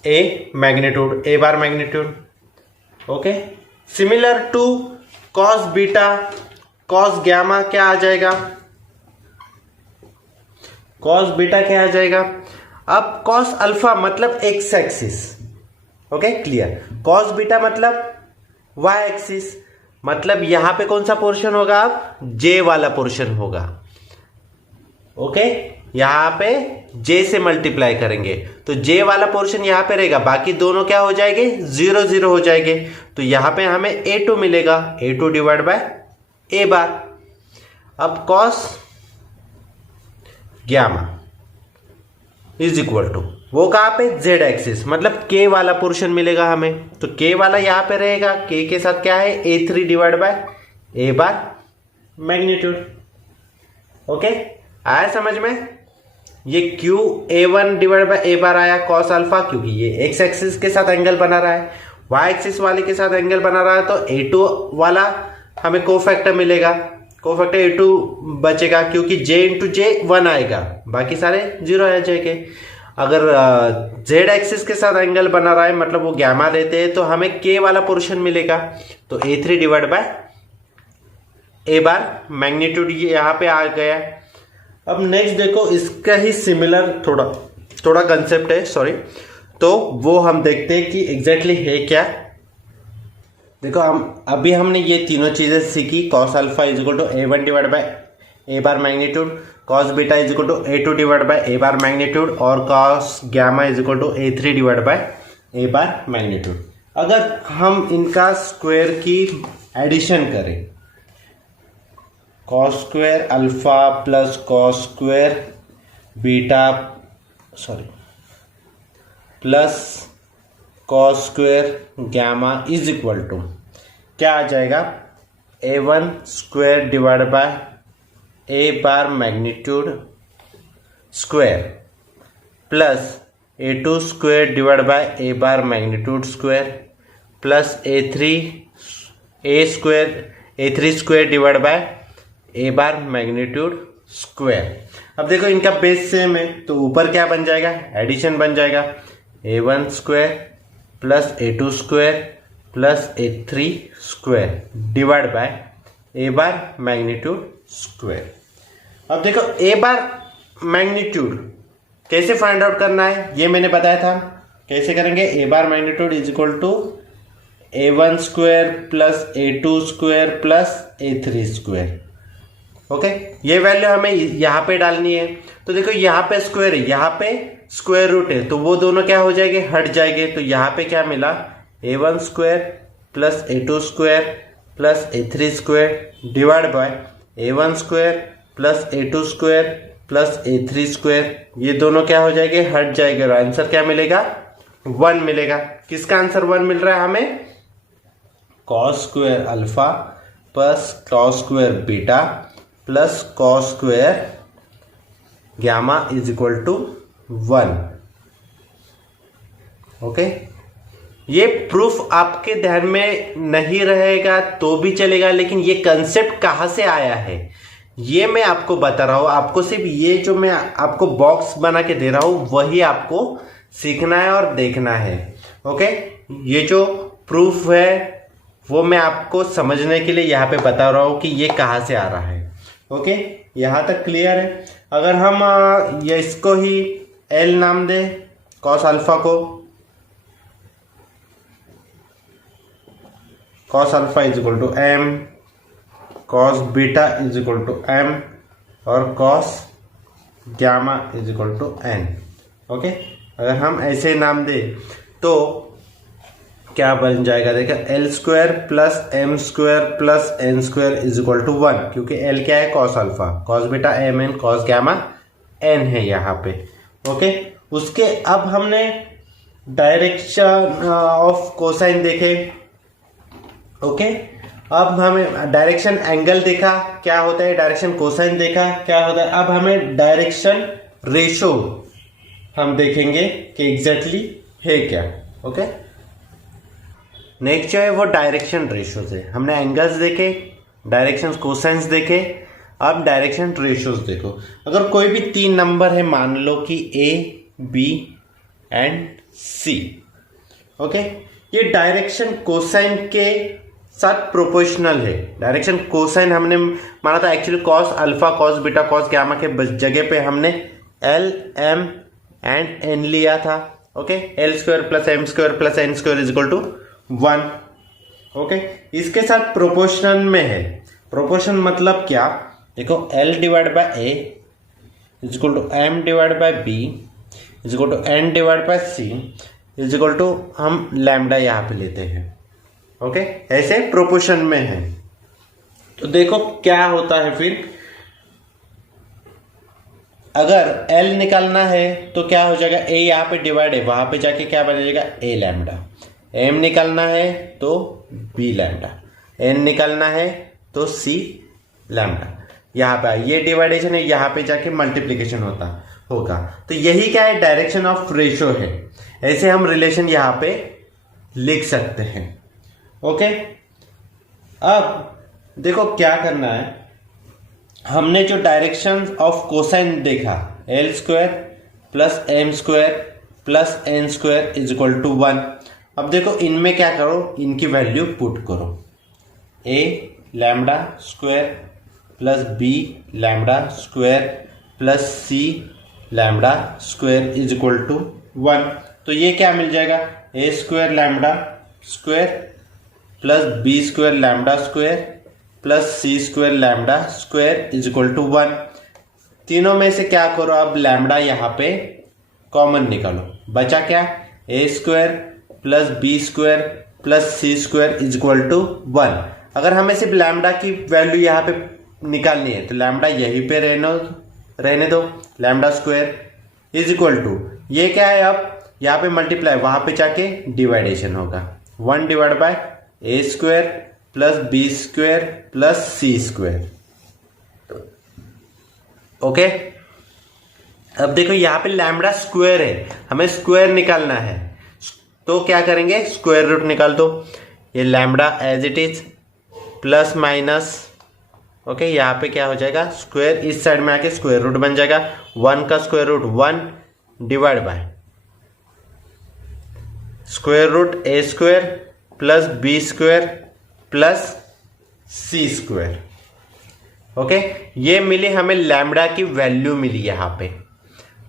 A magnitude, A bar magnitude. Okay, similar to cos beta cos gamma क्या आ जाएगा? कॉस बीटा क्या आ जाएगा? अब कॉस अल्फा मतलब X axis. Okay, clear. Cos beta मतलब वाई एक्सिस, मतलब यहां पे कौन सा पोर्शन होगा? अब जे वाला पोर्शन होगा। ओके, यहां पे जे से मल्टीप्लाई करेंगे तो जे वाला पोर्शन यहां पे रहेगा, बाकी दोनों क्या हो जाएंगे? 0 0 हो जाएंगे। तो यहां पे हमें a2 मिलेगा, a2 divide by A bar. अब cos gamma is equal to वो कहाँ पे, जेड एक्सिस, मतलब के वाला पोर्शन मिलेगा हमें। तो के वाला यहाँ पे रहेगा, के के साथ क्या है, A3 divide by A bar magnitude. Okay, आया समझ में। ये Q A1 divide by A बार आया कॉस अल्फा, क्योंकि ये एक्स एक्सिस के साथ एंगल बना रहा है, वाई एक्सिस वाले के साथ एंगल बना रहा है, तो A2 वाला हमें कोफैक्टर मिलेगा, कोफैक्टर A2 बचेगा, क्योंकि J इंटू J 1 आएगा, बाकी सारे 0 आ जाएंगे। अगर जेड एक्सिस के साथ एंगल बना रहा है, मतलब वो गैमा देते हैं, तो हमें के वाला पोर्शन मिलेगा, तो A3 divide by A bar magnitude ये यहाँ पे आ गया। अब नेक्स्ट देखो, इसका ही सिमिलर थोड़ा कंसेप्ट है, सॉरी, तो वो हम देखते हैं कि एग्जैक्टली है क्या। देखो अभी हमने ये तीनों चीजें सीखी, cos alpha is equal to A1 divide by A bar magnitude, cos beta is equal to A2 divide by A bar magnitude, और cos gamma is equal to A3 divide by A bar magnitude. अगर हम इनका square की addition करें, cos square alpha plus cos square beta, sorry, plus cos square gamma is equal to क्या आ जाएगा, A1 square divide by A bar magnitude square plus A2 square divide by A bar magnitude square plus A3 square divide by A bar magnitude square. अब देखो इनका base same है, तो ऊपर क्या बन जाएगा, एडिशन बन जाएगा, A1 square plus A2 square plus A3 square divide by A bar magnitude square. अब देखो ए बार मैग्नीट्यूड कैसे फाइंड आउट करना है, ये मैंने बताया था, कैसे करेंगे, A bar magnitude is equal to A1 square plus A2 square plus A3 square. Okay, ये वैल्यू हमें यहाँ पे डालनी है। तो देखो यहाँ पे स्क्वायर है, यहाँ पे स्क्वायर रूट है, तो वो दोनों क्या हो जाएंगे, हट जाएंगे। तो यहाँ पे क्या मिला, A1 square plus A2 square plus A3 square divide bye A1 square plus A2 square plus A3 square, ये दोनों क्या हो जाएंगे, हट जाएंगे, और आंसर क्या मिलेगा, 1 मिलेगा। किसका आंसर 1 मिल रहा है हमें, cos square alpha plus cos square beta plus cos square gamma is equal to 1। Okay, ये प्रूफ आपके ध्यान में नहीं रहेगा तो भी चलेगा, लेकिन ये कंसेप्ट कहाँ से आया है ये मैं आपको बता रहा हूं। आपको सिर्फ ये जो मैं आपको बॉक्स बना के दे रहा हूं वही आपको सीखना है और देखना है। ओके, ये जो प्रूफ है वो मैं आपको समझने के लिए यहाँ पे बता रहा हूं कि ये कहाँ से आ रहा है। ओके, यहाँ तक क्लियर है। अगर हम ये इसको ही एल नाम दे, कॉस अल्फा को, cos alpha is equal to M, cos beta is equal to M, और cos gamma is equal to N. Okay, अगर हम ऐसे नाम दे तो क्या बन जाएगा, देखा, L square plus M square plus N square is equal to 1, क्योंकि एल क्या है, cos alpha, cos beta M N, cos gamma N है यहाँ पे। ओके, उसके अब हमने डायरेक्शन ऑफ कोसाइन देखे। ओके, अब हमें डायरेक्शन एंगल देखा क्या होता है, डायरेक्शन कोसाइन देखा क्या होता है। अब हमें डायरेक्शन रेशो हम देखेंगे कि एग्जैक्टली है क्या। ओके, नेक्स्ट जो है वो डायरेक्शन रेशो से, हमने एंगल्स देखे, डायरेक्शन कोसाइंस देखे, अब डायरेक्शन रेशोज देखो। अगर कोई भी 3 नंबर है, मान लो कि A, B and C। Okay, ये डायरेक्शन कोसाइन के साथ प्रोपोर्शनल है। डायरेक्शन कोसाइन हमने माना था actually cos alpha, cos beta, cos gamma के जगह पे हमने L, M एंड N लिया था। Okay, L square plus M square plus N square is equal to 1। Okay, इसके साथ प्रोपोर्शनल में है। प्रोपोर्शन मतलब क्या, देखो L divide by A is equal to M divide by B is equal to N divide by C is equal to हम lambda यहाँ पे लेते हैं। ओके, ऐसे प्रोपोर्शन में है। तो देखो क्या होता है फिर, अगर L निकालना है तो क्या हो जाएगा, A यहाँ पे डिवाइड है, वहां पे जाके क्या बन जाएगा A लैम्डा। M निकालना है तो B लैम्डा, N निकालना है तो C लैम्डा। यहाँ पे ये डिवाइडेशन है, यहाँ पे जाके मल्टीप्लीकेशन होगा। तो यही क्या है, डायरेक्शन ऑफ रेशो है। ऐसे हम रिलेशन यहाँ पे लिख सकते हैं। ओके, अब देखो क्या करना है, हमने जो डायरेक्शन ऑफ कोसाइन देखा, L square plus M square plus N square is equal to 1। अब देखो इनमें क्या करो, इनकी वैल्यू पुट करो, A lambda square plus B lambda square plus C lambda square is equal to 1। तो ये क्या मिल जाएगा, A square lambda square plus B square lambda square plus C square lambda square is equal to 1। तीनों में से क्या करो, अब लैम्डा यहाँ पे कॉमन निकालो, बचा क्या, A square plus B square plus C square is equal to 1। अगर हमें सिर्फ लैम्डा की वैल्यू यहाँ पे निकालनी है तो लैम्डा यहीं पे रहने दो, lambda square is equal to, ये क्या है, अब यहाँ पे मल्टीप्लाई, वहां पे जाके डिवाइडेशन होगा, 1 divide by A square plus B square plus C square. Okay, अब देखो यहाँ पे लैम्डा स्क्वायर है, हमें स्क्वायर निकालना है, तो क्या करेंगे, स्क्वायर रूट निकाल दो। ये lambda as it is plus minus, okay, यहाँ पे क्या हो जाएगा, स्क्वायर इस साइड में आके स्क्वायर रूट बन जाएगा, 1 का square root 1 divide by square root A square plus B square plus C square. Okay, ये मिली हमें लैम्डा की वैल्यू मिली यहाँ पे।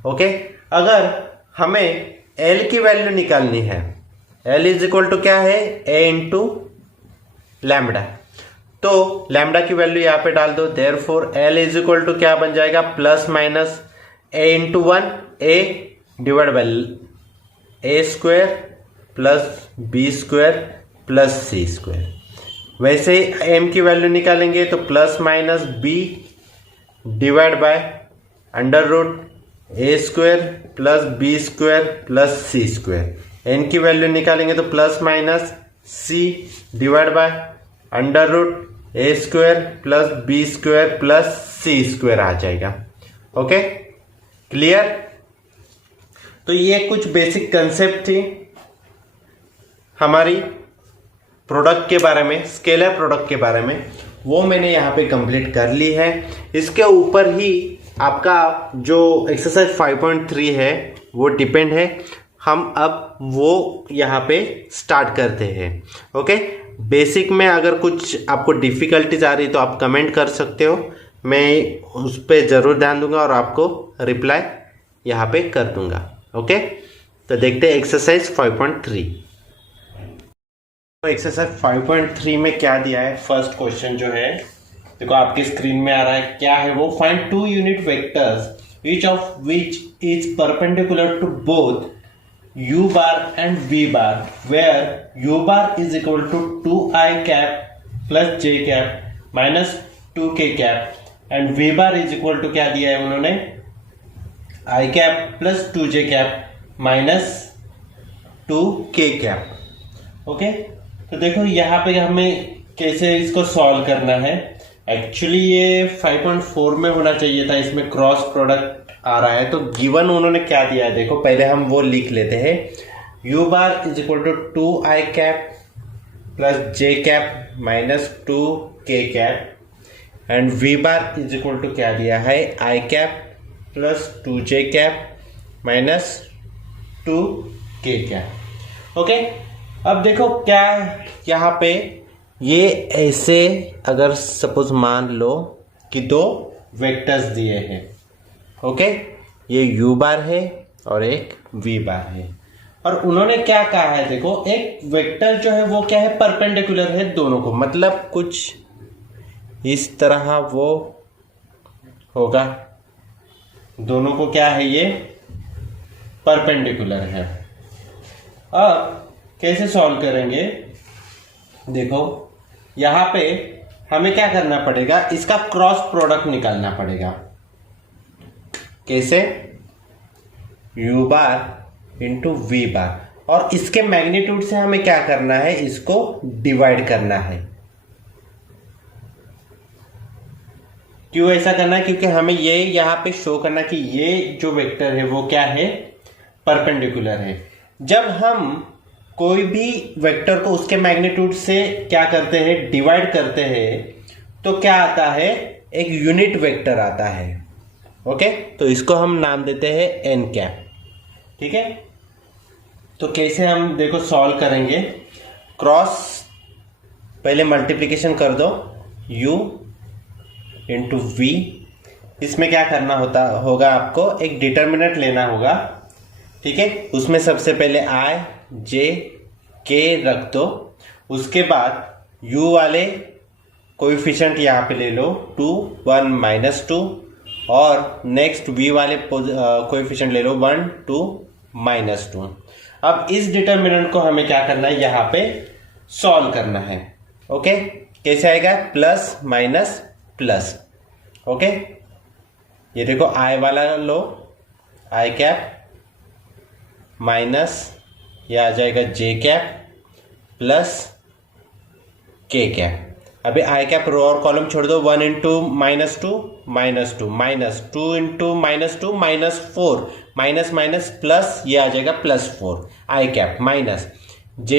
ओके, अगर हमें L की वैल्यू निकालनी है, L इज इक्वल टू क्या है, A इंटू लैम्डा, तो लैम्डा की वैल्यू यहाँ पे डाल दो, therefore L is equal to क्या बन जाएगा, plus minus A into 1, A divide by A square plus B square plus C square. वैसे M की वैल्यू निकालेंगे तो plus minus B divide by under root A square plus B square plus C square. N की value निकालेंगे तो plus minus C divide by under root A square plus B square plus C square आ जाएगा। Okay, clear. तो ये कुछ basic concept थी हमारी प्रोडक्ट के बारे में, स्केलर प्रोडक्ट के बारे में, वो मैंने यहाँ पे कंप्लीट कर ली है। इसके ऊपर ही आपका जो एक्सरसाइज 5.3 है वो डिपेंड है। हम अब वो यहाँ पे स्टार्ट करते हैं। ओके, बेसिक में अगर कुछ आपको डिफिकल्टीज आ रही तो आप कमेंट कर सकते हो, मैं उस पर ज़रूर ध्यान दूंगा और आपको रिप्लाई यहाँ पे कर दूंगा। ओके, तो देखते हैं एक्सरसाइज 5.3। तो एक्सरसाइज 5.3 में क्या दिया है, फर्स्ट क्वेश्चन जो है देखो आपकी स्क्रीन में आ रहा है, क्या है वो, find 2 unit vectors each of which is perpendicular to both u bar and v bar where u bar is equal to 2i cap plus j cap minus 2k cap and v bar is equal to क्या दिया है उन्होंने, i cap plus 2j cap minus 2k cap। Okay, तो देखो यहाँ पे हमें कैसे इसको सॉल्व करना है। एक्चुअली ये 5.4 में होना चाहिए था, इसमें क्रॉस प्रोडक्ट आ रहा है। तो गिवन उन्होंने क्या दिया है देखो, पहले हम वो लिख लेते हैं, u bar is equal to 2i cap plus j cap minus 2k cap and v bar is equal to क्या दिया है, i cap plus 2j cap minus 2k cap. Okay, अब देखो क्या यहाँ पे ये ऐसे अगर सपोज मान लो कि 2 वेक्टर्स दिए हैं। ओके, ये u बार है और एक v बार है, और उन्होंने क्या कहा है देखो, एक वेक्टर जो है वो क्या है, परपेंडिकुलर है दोनों को, मतलब कुछ इस तरह वो होगा, दोनों को क्या है, ये परपेंडिकुलर है। अब कैसे सॉल्व करेंगे, देखो यहां पे हमें क्या करना पड़ेगा, इसका क्रॉस प्रोडक्ट निकालना पड़ेगा। कैसे? u बार इंटू वी बार, और इसके मैग्नीट्यूड से हमें क्या करना है, इसको डिवाइड करना है। क्यों ऐसा करना है? क्योंकि हमें ये यहां पे शो करना कि ये जो वेक्टर है वो क्या है, परपेंडिकुलर है। जब हम कोई भी वेक्टर को उसके मैग्नीट्यूड से क्या करते हैं, डिवाइड करते हैं, तो क्या आता है, एक यूनिट वेक्टर आता है। ओके, तो इसको हम नाम देते हैं एन कैप। ठीक है, तो कैसे हम देखो सॉल्व करेंगे। क्रॉस पहले मल्टीप्लिकेशन कर दो, u इंटू वी। इसमें क्या करना होगा, आपको एक डिटर्मिनेंट लेना होगा। ठीक है, उसमें सबसे पहले i j k रख दो। उसके बाद u वाले कोएफिशिएंट यहाँ पे ले लो 2 1 -2, और नेक्स्ट v वाले कोएफिशिएंट ले लो 1 2 -2। अब इस डिटर्मिनेंट को हमें क्या करना है, यहाँ पे सॉल्व करना है। ओके, कैसे आएगा, प्लस माइनस प्लस। ओके, ये देखो i वाला लो, i कैप माइनस ये आ जाएगा j cap plus k cap. अभी i कैप रो और कॉलम छोड़ दो, 1 into -2 -2 -2 into -2 -4 minus minus plus, ये आ जाएगा +4 i cap minus j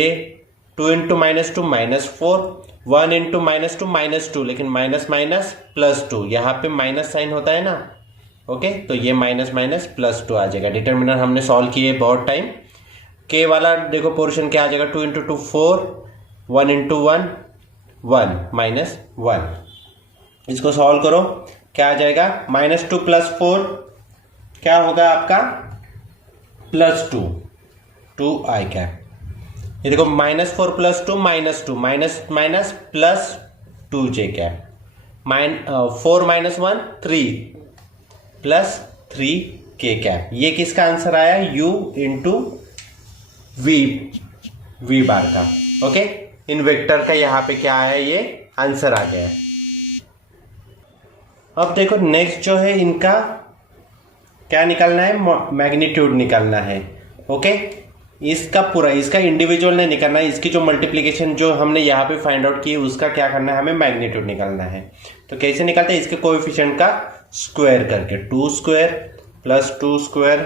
2 into -2 -4 1 into -2 -2, लेकिन माइनस माइनस +2, यहाँ पे माइनस साइन होता है ना। ओके, तो ये माइनस माइनस +2 आ जाएगा। डिटर्मिनेंट हमने सॉल्व किए बहुत टाइम। के वाला देखो पोर्शन क्या आ जाएगा, 2 इंटू 2 4 1 इंटू 1 1 -1। इसको सॉल्व करो, क्या आ जाएगा, -2 + 4 क्या होगा आपका, +2 2 i कैप। ये देखो -4 + 2 -2 minus minus +2 j cap, 4 - 1 3 plus 3 k cap. ये किसका आंसर आया, u इंटू वी बार का। ओके, इन वेक्टर का यहाँ पे क्या आया, ये आंसर आ गया। अब देखो नेक्स्ट जो है, इनका क्या निकालना है, मैग्नीट्यूड निकालना है। ओके, इसका इंडिविजुअल नहीं निकालना है, इसकी जो मल्टीप्लिकेशन जो हमने यहाँ पे फाइंड आउट की उसका क्या करना है, हमें मैग्नीट्यूड निकालना है। तो कैसे निकालते हैं, इसके कोएफिशिएंट का स्क्वायर करके, 2 square plus 2 square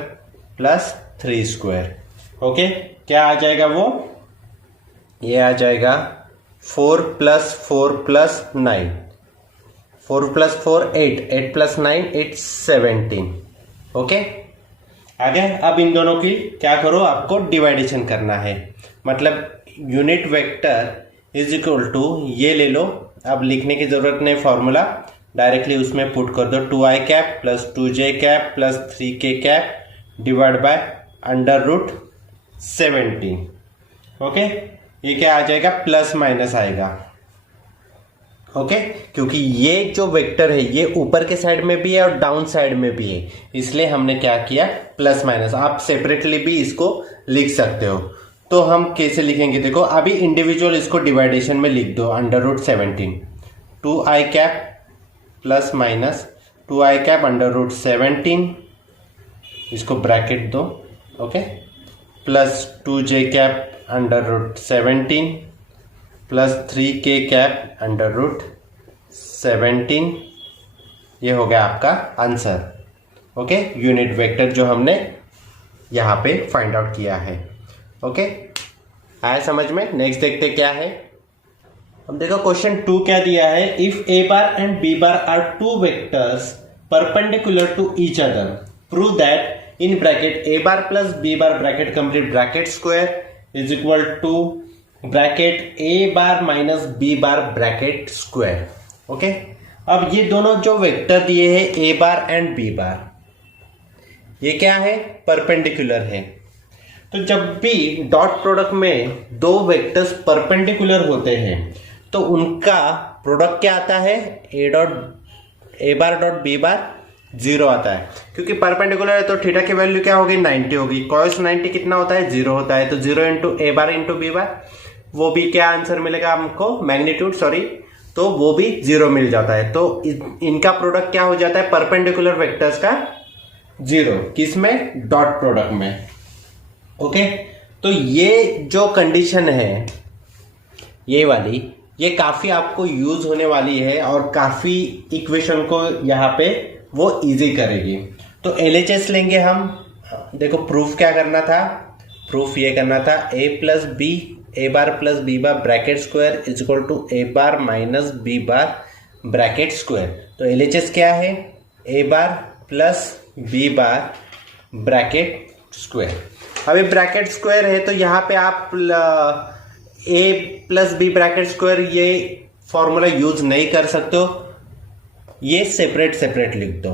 plus 3 square. Okay, क्या आ जाएगा वो, ये आ जाएगा 4 + 4 + 9, 4 + 4 8 8 + 9 8 17। ओके, आगे अब इन दोनों की क्या करो, आपको डिवाइडेशन करना है। मतलब unit vector is equal to, ये ले लो, अब लिखने की जरूरत नहीं, फॉर्मूला डायरेक्टली उसमें पुट कर दो, 2i cap plus 2j cap plus 3k cap divide bye √17। Okay, ये क्या आ जाएगा, प्लस माइनस आएगा। ओके, क्योंकि ये जो वेक्टर है ये ऊपर के साइड में भी है और डाउन साइड में भी है, इसलिए हमने क्या किया, प्लस माइनस। आप सेपरेटली भी इसको लिख सकते हो। तो हम कैसे लिखेंगे, देखो अभी इंडिविजुअल इसको डिवाइडेशन में लिख दो, √17 2i cap plus minus 2i cap √17, इसको ब्रैकेट दो। Okay, plus 2j cap √17 plus 3k cap √17। ये हो गया आपका आंसर। ओके, यूनिट वेक्टर जो हमने यहाँ पे फाइंड आउट किया है। ओके, आया समझ में। नेक्स्ट देखते क्या है। अब देखो क्वेश्चन 2 क्या दिया है, if a bar and b bar are 2 vectors perpendicular to each other, prove that in bracket a bar plus b bar bracket complete bracket square is equal to bracket a bar minus b bar bracket square. Okay, अब ये दोनों जो vector दिए हैं a bar and b bar, ये क्या है, perpendicular है। तो जब भी डॉट प्रोडक्ट में दो वेक्टर्स परपेंडिकुलर होते हैं तो उनका प्रोडक्ट क्या आता है, a बार डॉट b बार 0 आता है। क्योंकि परपेंडिकुलर है तो थीटा की वैल्यू क्या होगी, 90 होगी। cos 90 कितना होता है, 0 होता है। तो 0 into a bar into b बार, वो भी क्या आंसर मिलेगा हमको, मैग्नीट्यूड सॉरी, तो वो भी 0 मिल जाता है। तो इनका प्रोडक्ट क्या हो जाता है, परपेंडिकुलर वेक्टर्स का 0 किसमें, डॉट प्रोडक्ट में। ओके, तो ये जो कंडीशन है ये वाली, ये काफी आपको यूज होने वाली है और काफी इक्वेशन को यहाँ पे वो इजी करेगी। तो LHS लेंगे हम। देखो प्रूफ क्या करना था, प्रूफ ये करना था a plus B, A bar plus B bar bracket square is equal to A bar minus B bar bracket square. तो LHS क्या है, A bar plus B bar bracket square. अभी ब्रैकेट स्क्वायर है तो यहाँ पे आप A plus B bracket square ये फॉर्मूला यूज नहीं कर सकते हो, ये सेपरेट सेपरेट लिख दो।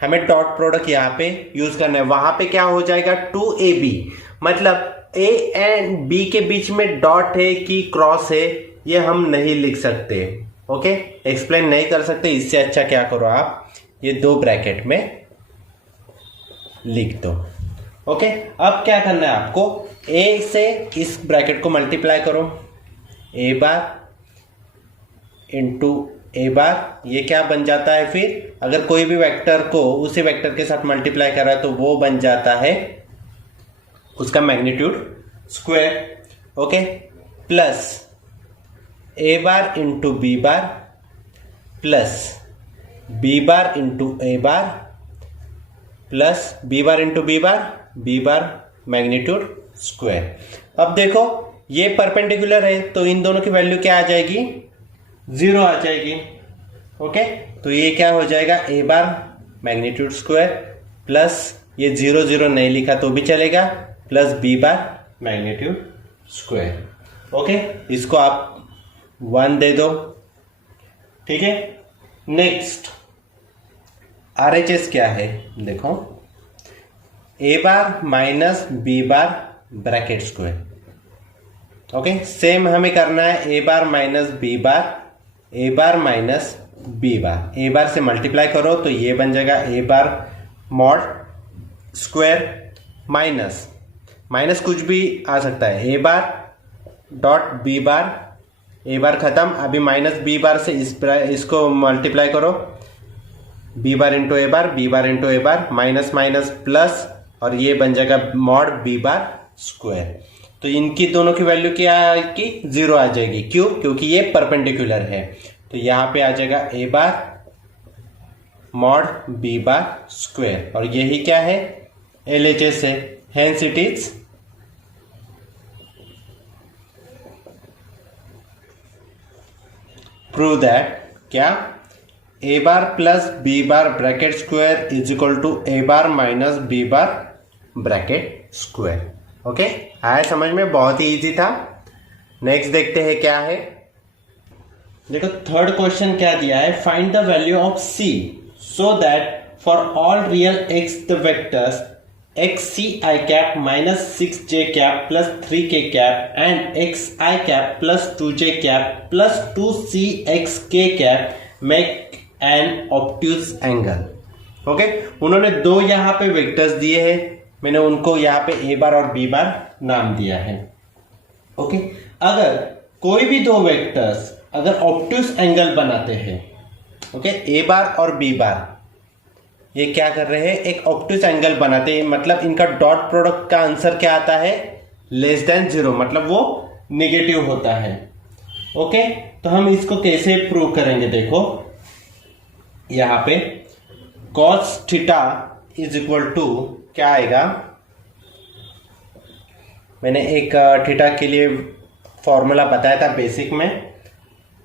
हमें डॉट प्रोडक्ट यहाँ पे यूज करना है। वहां पे क्या हो जाएगा, 2AB, मतलब ए एंड बी के बीच में डॉट है कि क्रॉस है ये हम नहीं लिख सकते। ओके, एक्सप्लेन नहीं कर सकते। इससे अच्छा क्या करो आप ये दो ब्रैकेट में लिख दो। ओके, अब क्या करना है आपको, ए से इस ब्रैकेट को मल्टीप्लाई करो, ए बार इंटू ए बार, ये क्या बन जाता है फिर, अगर कोई भी वेक्टर को उसी वेक्टर के साथ मल्टीप्लाई कर रहा है तो वो बन जाता है उसका magnitude square. Okay, plus A bar into B bar plus B bar into A bar plus B bar into B bar magnitude square. अब देखो ये परपेंडिकुलर है तो इन दोनों की वैल्यू क्या आ जाएगी, 0 आ जाएगी। ओके, तो ये क्या हो जाएगा, A bar magnitude square plus ये 0 0 नहीं लिखा तो भी चलेगा, plus B bar magnitude square. Okay, इसको आप 1 दे दो। ठीक है, नेक्स्ट RHS क्या है, देखो A bar minus B bar bracket square. Okay, same हमें करना है A bar minus B bar, A bar minus B bar, A bar से मल्टीप्लाई करो तो ये बन जाएगा A bar mod square minus minus कुछ भी आ सकता है, A bar dot B bar, A बार खत्म, अभी माइनस बी बार से इसको मल्टीप्लाई करो, B bar into A bar, B bar into A bar, minus minus plus और ये बन जाएगा मॉड बी बार स्क्वायर। तो इनकी दोनों की वैल्यू क्या आएगी, 0 आ जाएगी। क्यों, क्योंकि ये परपेंडिकुलर है। तो यहां पे आ जाएगा A bar mod B bar square और यही क्या है, LHS है। Hence it is prove that क्या, A bar plus B bar bracket square is equal to A bar minus B bar bracket square. Okay, आया समझ में, बहुत ही इजी था। नेक्स्ट देखते हैं क्या है। देखो थर्ड क्वेश्चन क्या दिया है, find the value of C so that for all real x the vectors xc i cap minus 6j cap plus 3k cap and xi cap plus 2j cap plus 2cxk cap make an obtuse angle. Okay, उन्होंने दो यहाँ पे vectors दिए हैं, मैंने उनको यहाँ पे ए बार और बी बार नाम दिया है। ओके, अगर कोई भी दो वेक्टर्स अगर ऑब्ट्यूज एंगल बनाते हैं, ओके, ए बार और बी बार ये क्या कर रहे हैं, एक ऑब्ट्यूज एंगल बनाते हैं, मतलब इनका डॉट प्रोडक्ट का आंसर क्या आता है, लेस देन 0, मतलब वो नेगेटिव होता है। ओके, तो हम इसको कैसे प्रूव करेंगे, देखो यहां पे cos theta is equal to क्या आएगा, मैंने एक थीटा के लिए फॉर्मूला बताया था बेसिक में,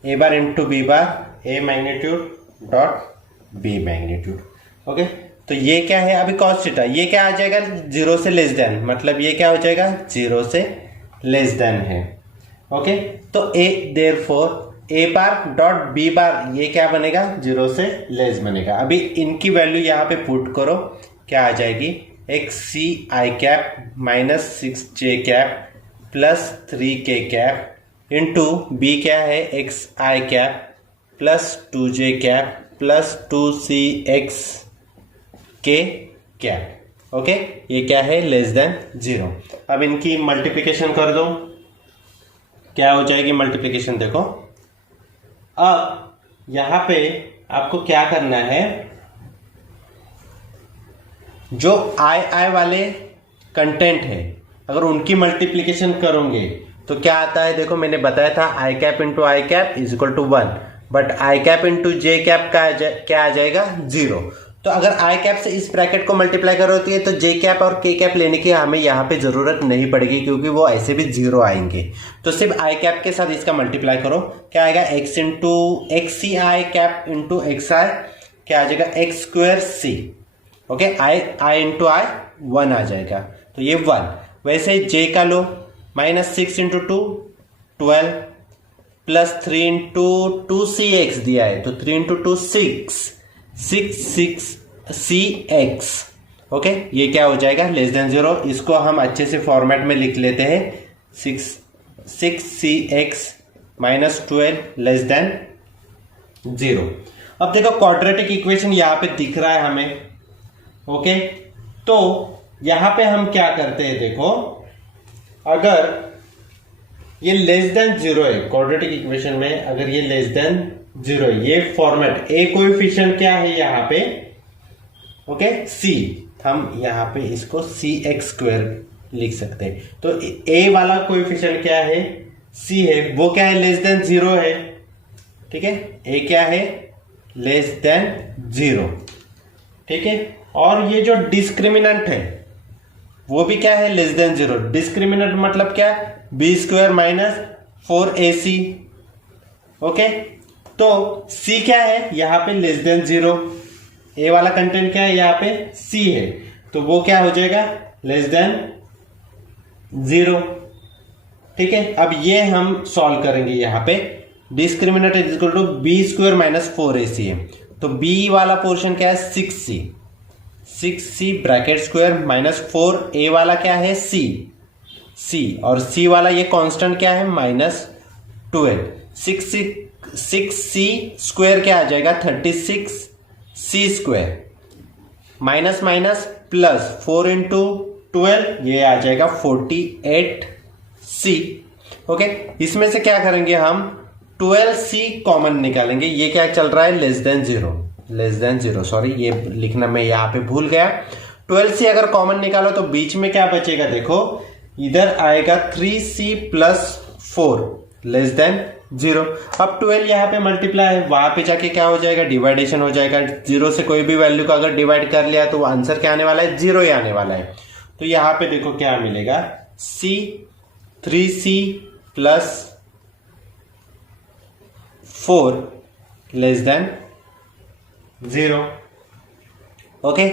A bar into B bar, A magnitude dot B magnitude. Okay, तो ये क्या है अभी cos थीटा, ये क्या आ जाएगा, 0 से लेस देन, मतलब ये क्या हो जाएगा, 0 से लेस देन है। ओके, तो ए देयरफॉर ए बार डॉट बी बार ये क्या बनेगा, 0 से लेस बनेगा। अभी इनकी वैल्यू यहाँ पे पुट करो, क्या आ जाएगी, xc i cap minus 6j cap plus 3k cap into B क्या है, xi cap plus 2j cap plus 2cx K cap. Okay, ये क्या है, लेस देन 0। अब इनकी मल्टीप्लिकेशन कर दो, क्या हो जाएगी मल्टीप्लिकेशन, देखो अब यहां पे आपको क्या करना है, जो आई वाले कंटेंट है अगर उनकी मल्टीप्लीकेशन करोगे तो क्या आता है, देखो मैंने बताया था I cap into I cap is equal to 1, but I cap into J cap का क्या आ जाएगा 0। तो अगर आई कैप से इस ब्रैकेट को मल्टीप्लाई करोती है तो जे कैप और के कैप लेने की हमें यहाँ पे जरूरत नहीं पड़ेगी क्योंकि वो ऐसे भी 0 आएंगे। तो सिर्फ आई कैप के साथ इसका मल्टीप्लाई करो, क्या आएगा x इंटू एक्स सी आई कैप इंटू एक्स आई, क्या आ जाएगा एक्स स्क्वायर सी। ओके, आई इंटू आई 1 आ जाएगा, तो ये 1। वैसे जे का लो, -6 इंटू 2 12 प्लस 3 इंटू 2cx दिया है तो 3 इंटू 2 6 cx। ओके, ये क्या हो जाएगा लेस देन 0। इसको हम अच्छे से फॉर्मेट में लिख लेते हैं 6cx माइनस 12 लेस देन 0। अब देखो क्वाड्रेटिक इक्वेशन यहां पे दिख रहा है हमें। ओके, तो यहां पे हम क्या करते हैं, देखो अगर ये लेस देन 0 है क्वाड्रेटिक इक्वेशन में, अगर ये लेस देन 0 है, ये फॉर्मेट ए कोएफिशिएंट क्या है यहां पे, ओके सी, हम यहां पे इसको cx² लिख सकते हैं। तो ए वाला कोएफिशिएंट क्या है, सी है, वो क्या है लेस देन 0 है। ठीक है, ए क्या है लेस देन 0। ठीक है, और ये जो डिस्क्रिमिनेंट है वो भी क्या है लेस देन 0। डिस्क्रिमिनेंट मतलब क्या, b² माइनस 4ac। ओके, तो c क्या है यहां पे लेस देन 0, ए वाला कंटेंट क्या है यहाँ पे c है, तो वो क्या हो जाएगा लेस देन 0। ठीक है, अब ये हम सॉल्व करेंगे। यहां पे discriminant is equal to b² minus 4ac है, तो b वाला पोर्शन क्या है 6c bracket square minus 4, a वाला क्या है c और c वाला ये कांस्टेंट क्या है -12। 6c स्क्वायर क्या आ जाएगा 36c square minus minus plus 4 into 12 ये आ जाएगा 48c। ओके, इसमें से क्या करेंगे हम 12c कॉमन निकालेंगे। ये क्या चल रहा है लेस देन 0, सॉरी ये लिखना मैं यहाँ पे भूल गया। 12c अगर कॉमन निकालो तो बीच में क्या बचेगा, देखो इधर आएगा 3c प्लस 4 लेस देन 0। अब 12 यहाँ पे मल्टीप्लाई है, वहां पे जाके क्या हो जाएगा डिवाइडेशन हो जाएगा। 0 से कोई भी वैल्यू को अगर डिवाइड कर लिया तो आंसर क्या आने वाला है 0 ही आने वाला है। तो यहाँ पे देखो क्या मिलेगा c 3c plus 4 less than 0। Okay,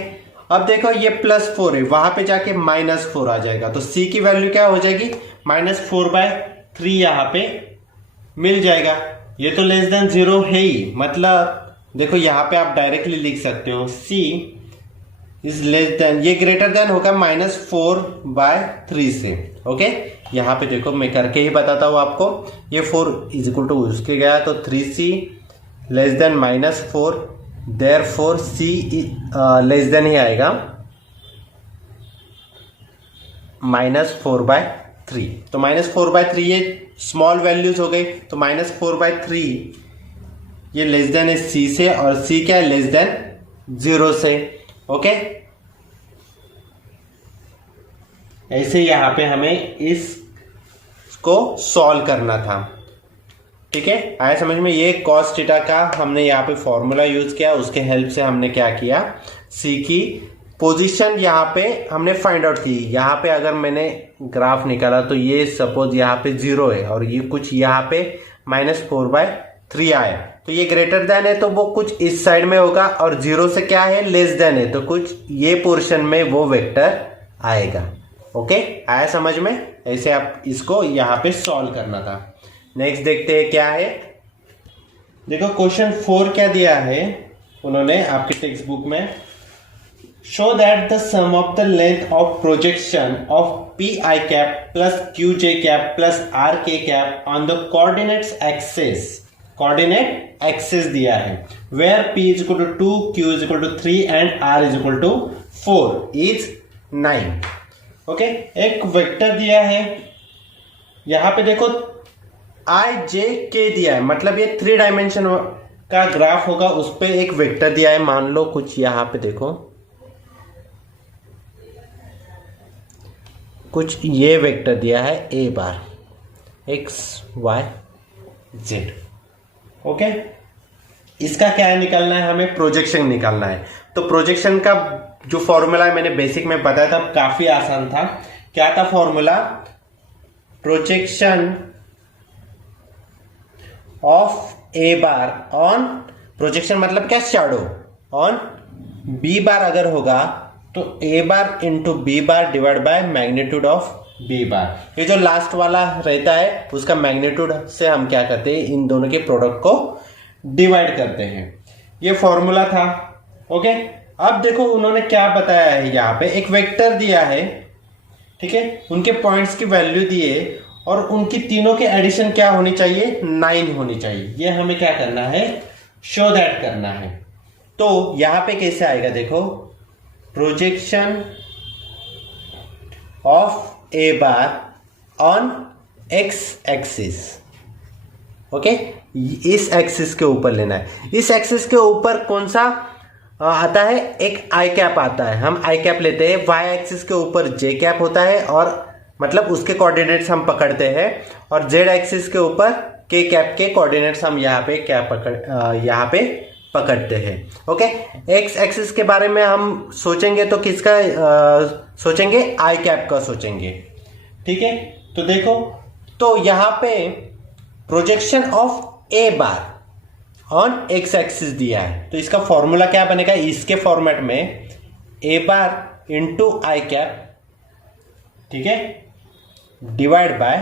अब देखो ये +4 है, वहां पे जाके -4 आ जाएगा, तो c की वैल्यू क्या हो जाएगी -4/3 यहां पे मिल जाएगा। ये तो लेस देन 0 है ही, मतलब देखो यहां पे आप डायरेक्टली लिख सकते हो c इज लेस देन, ये ग्रेटर देन होगा -4/3 से। ओके, यहां पे देखो मैं करके ही बताता हूं आपको। ये 4 इज इक्वल टू उसके गया तो 3c less than -4, therefore c less than ही आएगा -4/3। तो -4/3 ये स्मॉल वैल्यूज हो गई, तो -4/3 ये लेस देन है c से, और c क्या है लेस देन 0 से। ओके, ऐसे यहां पे हमें इसको सॉल्व करना था। ठीक है, आया समझ में। ये cos थीटा का हमने यहाँ पे फॉर्मूला यूज किया, उसके हेल्प से हमने क्या किया c की पोजीशन यहाँ पे हमने फाइंड आउट की। यहाँ पे अगर मैंने ग्राफ निकाला तो ये सपोज यहाँ पे 0 है और ये कुछ यहाँ पे -4/3 आया, तो ये ग्रेटर देन है तो वो कुछ इस साइड में होगा, और 0 से क्या है लेस देन है तो कुछ ये पोर्शन में वो वेक्टर आएगा। ओके, आया समझ में। ऐसे आप इसको यहाँ पे सॉल्व करना था। नेक्स्ट देखते हैं क्या है। देखो क्वेश्चन 4 क्या दिया है उन्होंने आपके टेक्स्ट बुक में, show that the sum of the length of projection of PI cap plus QJ cap plus RK cap on the coordinates axis, coordinate axis दिया है, where P is equal to 2, Q is equal to 3 and R is equal to 4 is 9। Okay, एक vector दिया है, यहां पे देखो IJK दिया है, मतलब ये 3 डायमेंशन का ग्राफ होगा, उस पे एक वेक्टर दिया है। मान लो कुछ यहां पे देखो कुछ ये वेक्टर दिया है A bar x Y Z. Okay, इसका क्या निकालना है, हमें प्रोजेक्शन निकालना है। तो प्रोजेक्शन का जो फॉर्मूला मैंने बेसिक में बताया था काफी आसान था। क्या था formula, projection of A bar on, projection मतलब क्या, शैडो ऑन बी बार अगर होगा तो A bar into B bar divide by magnitude of B bar. ये जो लास्ट वाला रहता है उसका मैग्नीट्यूड से हम क्या करते हैं, इन दोनों के प्रोडक्ट को डिवाइड करते हैं। ये फॉर्मूला था। ओके, अब देखो उन्होंने क्या बताया है, यहाँ पे एक वेक्टर दिया है, ठीक है, उनके पॉइंट्स की वैल्यू दिए और उनकी तीनों के एडिशन क्या होनी चाहिए, 9 होनी चाहिए। ये हमें क्या करना है, शो दैट करना है। तो यहां पे कैसे आएगा देखो, projection of A bar on x axis. Okay, इस एक्सिस के ऊपर लेना है। इस एक्सिस के ऊपर कौन सा आता है, एक आई कैप आता है। हम आई कैप लेते हैं। वाई एक्सिस के ऊपर जे कैप होता है और मतलब उसके कोऑर्डिनेट्स हम पकड़ते हैं, और जेड एक्सिस के ऊपर के कैप के कोऑर्डिनेट्स हम यहाँ पे पकड़ते हैं। ओके, एक्स एक्सिस के बारे में हम सोचेंगे तो किसका सोचेंगे, आई कैप का सोचेंगे। ठीक है, तो देखो, तो यहाँ पे projection of A bar on x axis दिया है, तो इसका फॉर्मूला क्या बनेगा, इसके फॉर्मेट में A bar into I cap, ठीक है, divide by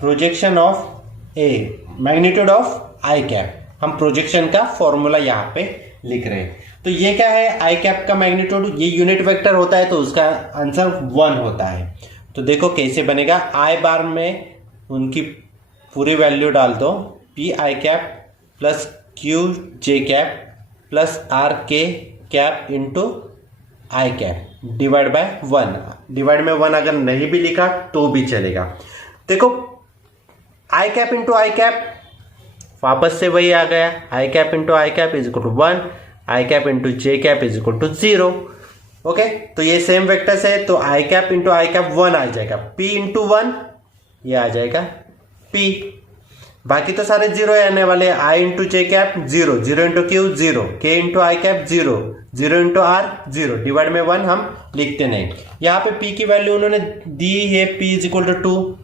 projection of A magnitude of I cap. हम प्रोजेक्शन का फॉर्मूला यहां पे लिख रहे हैं। तो ये क्या है, आई कैप का मैग्नीट्यूड, ये यूनिट वेक्टर होता है तो उसका आंसर 1 होता है। तो देखो कैसे बनेगा, आई बार में उनकी पूरी वैल्यू डाल दो, P I cap plus Q J cap plus R K cap into I cap divide by 1। डिवाइड में 1 अगर नहीं भी लिखा तो भी चलेगा। देखो I cap into I cap वापस से वही आ गया, I cap into I cap is equal to 1, I cap into J cap is equal to 0। Okay, तो ये सेम वेक्टर्स है, तो I cap into I cap 1 आ जाएगा, पी इंटू 1 ये आ जाएगा पी, बाकी तो सारे 0 आने वाले। I into J cap 0, 0 into Q 0, K into I cap 0, 0 into R 0, divide में 1 हम लिखते नहीं। यहाँ पे पी की वैल्यू उन्होंने दी है, पी इज इक्वल टू 2,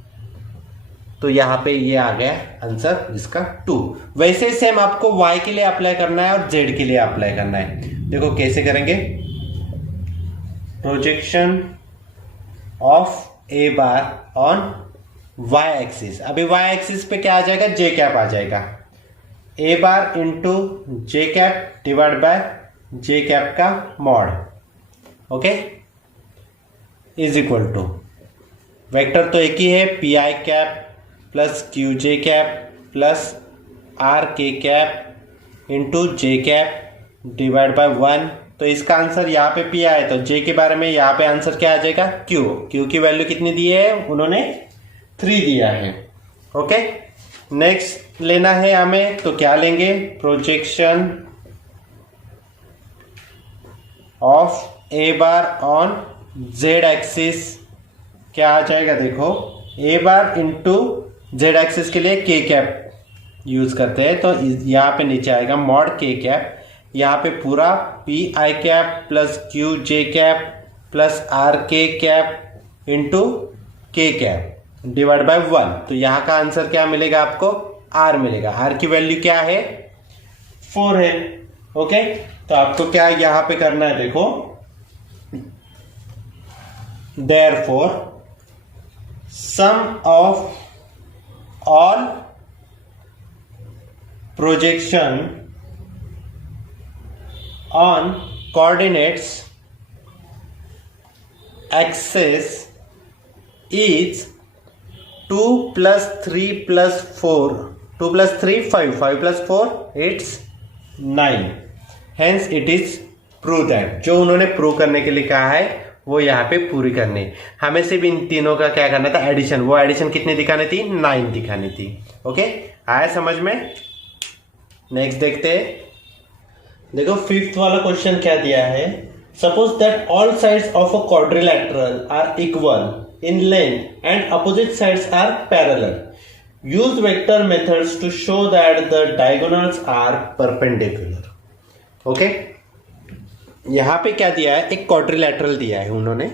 तो यहाँ पे ये आ गया आंसर इसका 2। वैसे सेम आपको y के लिए अप्लाई करना है और z के लिए अप्लाई करना है। देखो कैसे करेंगे, projection of A bar on y axis. अभी y एक्सिस पे क्या आ जाएगा, j कैप आ जाएगा, a bar into J cap divide by J cap का mod, okay, is equal to, vector तो एक ही है, P I cap plus Q J cap plus R K cap into J cap divide by 1। तो इसका answer यहाँ पे P आया, तो जे के बारे में यहाँ पे आंसर क्या आ जाएगा, क्यू। क्यू की वैल्यू कितनी दी है उन्होंने, 3 दिया है। ओके, नेक्स्ट लेना है हमें, तो क्या लेंगे, projection of A bar on Z axis क्या आ जाएगा, देखो A bar into Z axis के लिए के कैप यूज करते हैं, तो यहाँ पे नीचे आएगा मॉड के कैप, यहाँ पे पूरा P I cap plus Q J cap plus R K cap into K cap divide by 1। तो यहाँ का आंसर क्या मिलेगा आपको, आर मिलेगा। आर की वैल्यू क्या है, 4 है। ओके, तो आपको क्या यहाँ पे करना है, देखो, therefore sum of all projection on coordinates axis is 2 plus 3 plus 4, 2 plus 3 5, 5 plus 4 it's 9, hence it is prove that। जो उन्होंने प्रूव करने के लिए कहा है वो यहाँ पे पूरी करनी है। हमें सिर्फ इन तीनों का क्या करना था, एडिशन। वो एडिशन कितनी दिखानी थी, 9 दिखानी थी। ओके, आया समझ में। नेक्स्ट देखते हैं, देखो 5th वाला क्वेश्चन क्या दिया है, suppose that all sides of a quadrilateral are equal in length and opposite sides are parallel. Use vector methods to show that the diagonals are perpendicular. Okay? यहां पे क्या दिया है, एक क्वाड्रिलैटरल दिया है उन्होंने.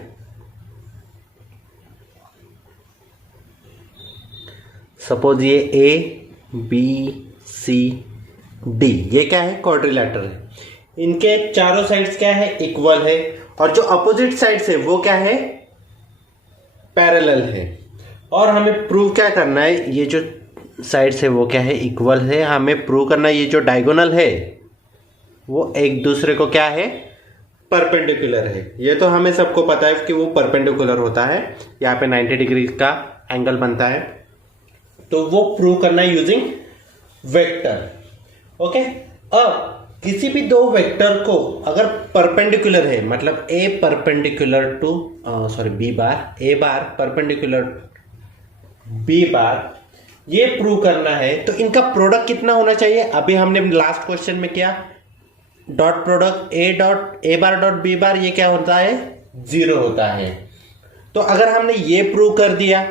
सपोज ये ए बी सी डी, ये क्या है, क्वाड्रिलैटरल है. इनके चारों साइड्स क्या है, इक्वल है, और जो अपोजिट साइड्स है वो क्या है, पैरेलल है. और हमें प्रूव क्या करना है, ये जो साइड्स है वो क्या है, इक्वल है. हमें प्रूव करना है ये जो डायगोनल है वो एक दूसरे को क्या है, परपेंडिकुलर है. ये तो हमें सबको पता है कि वो परपेंडिकुलर होता है. यहाँ पे 90 डिग्री का एंगल बनता है. तो वो प्रूव करना है यूजिंग वेक्टर. ओके. अब किसी भी दो वेक्टर को अगर परपेंडिकुलर है, मतलब A perpendicular to B bar, A bar perpendicular B bar, ये प्रूव करना है तो इनका प्रोडक्ट कितना होना चाहिए. अभी हमने लास्ट क्वेश्चन में किया, dot product A bar dot B bar, ये क्या होता है, 0 होता है. तो अगर हमने ये प्रूव कर दिया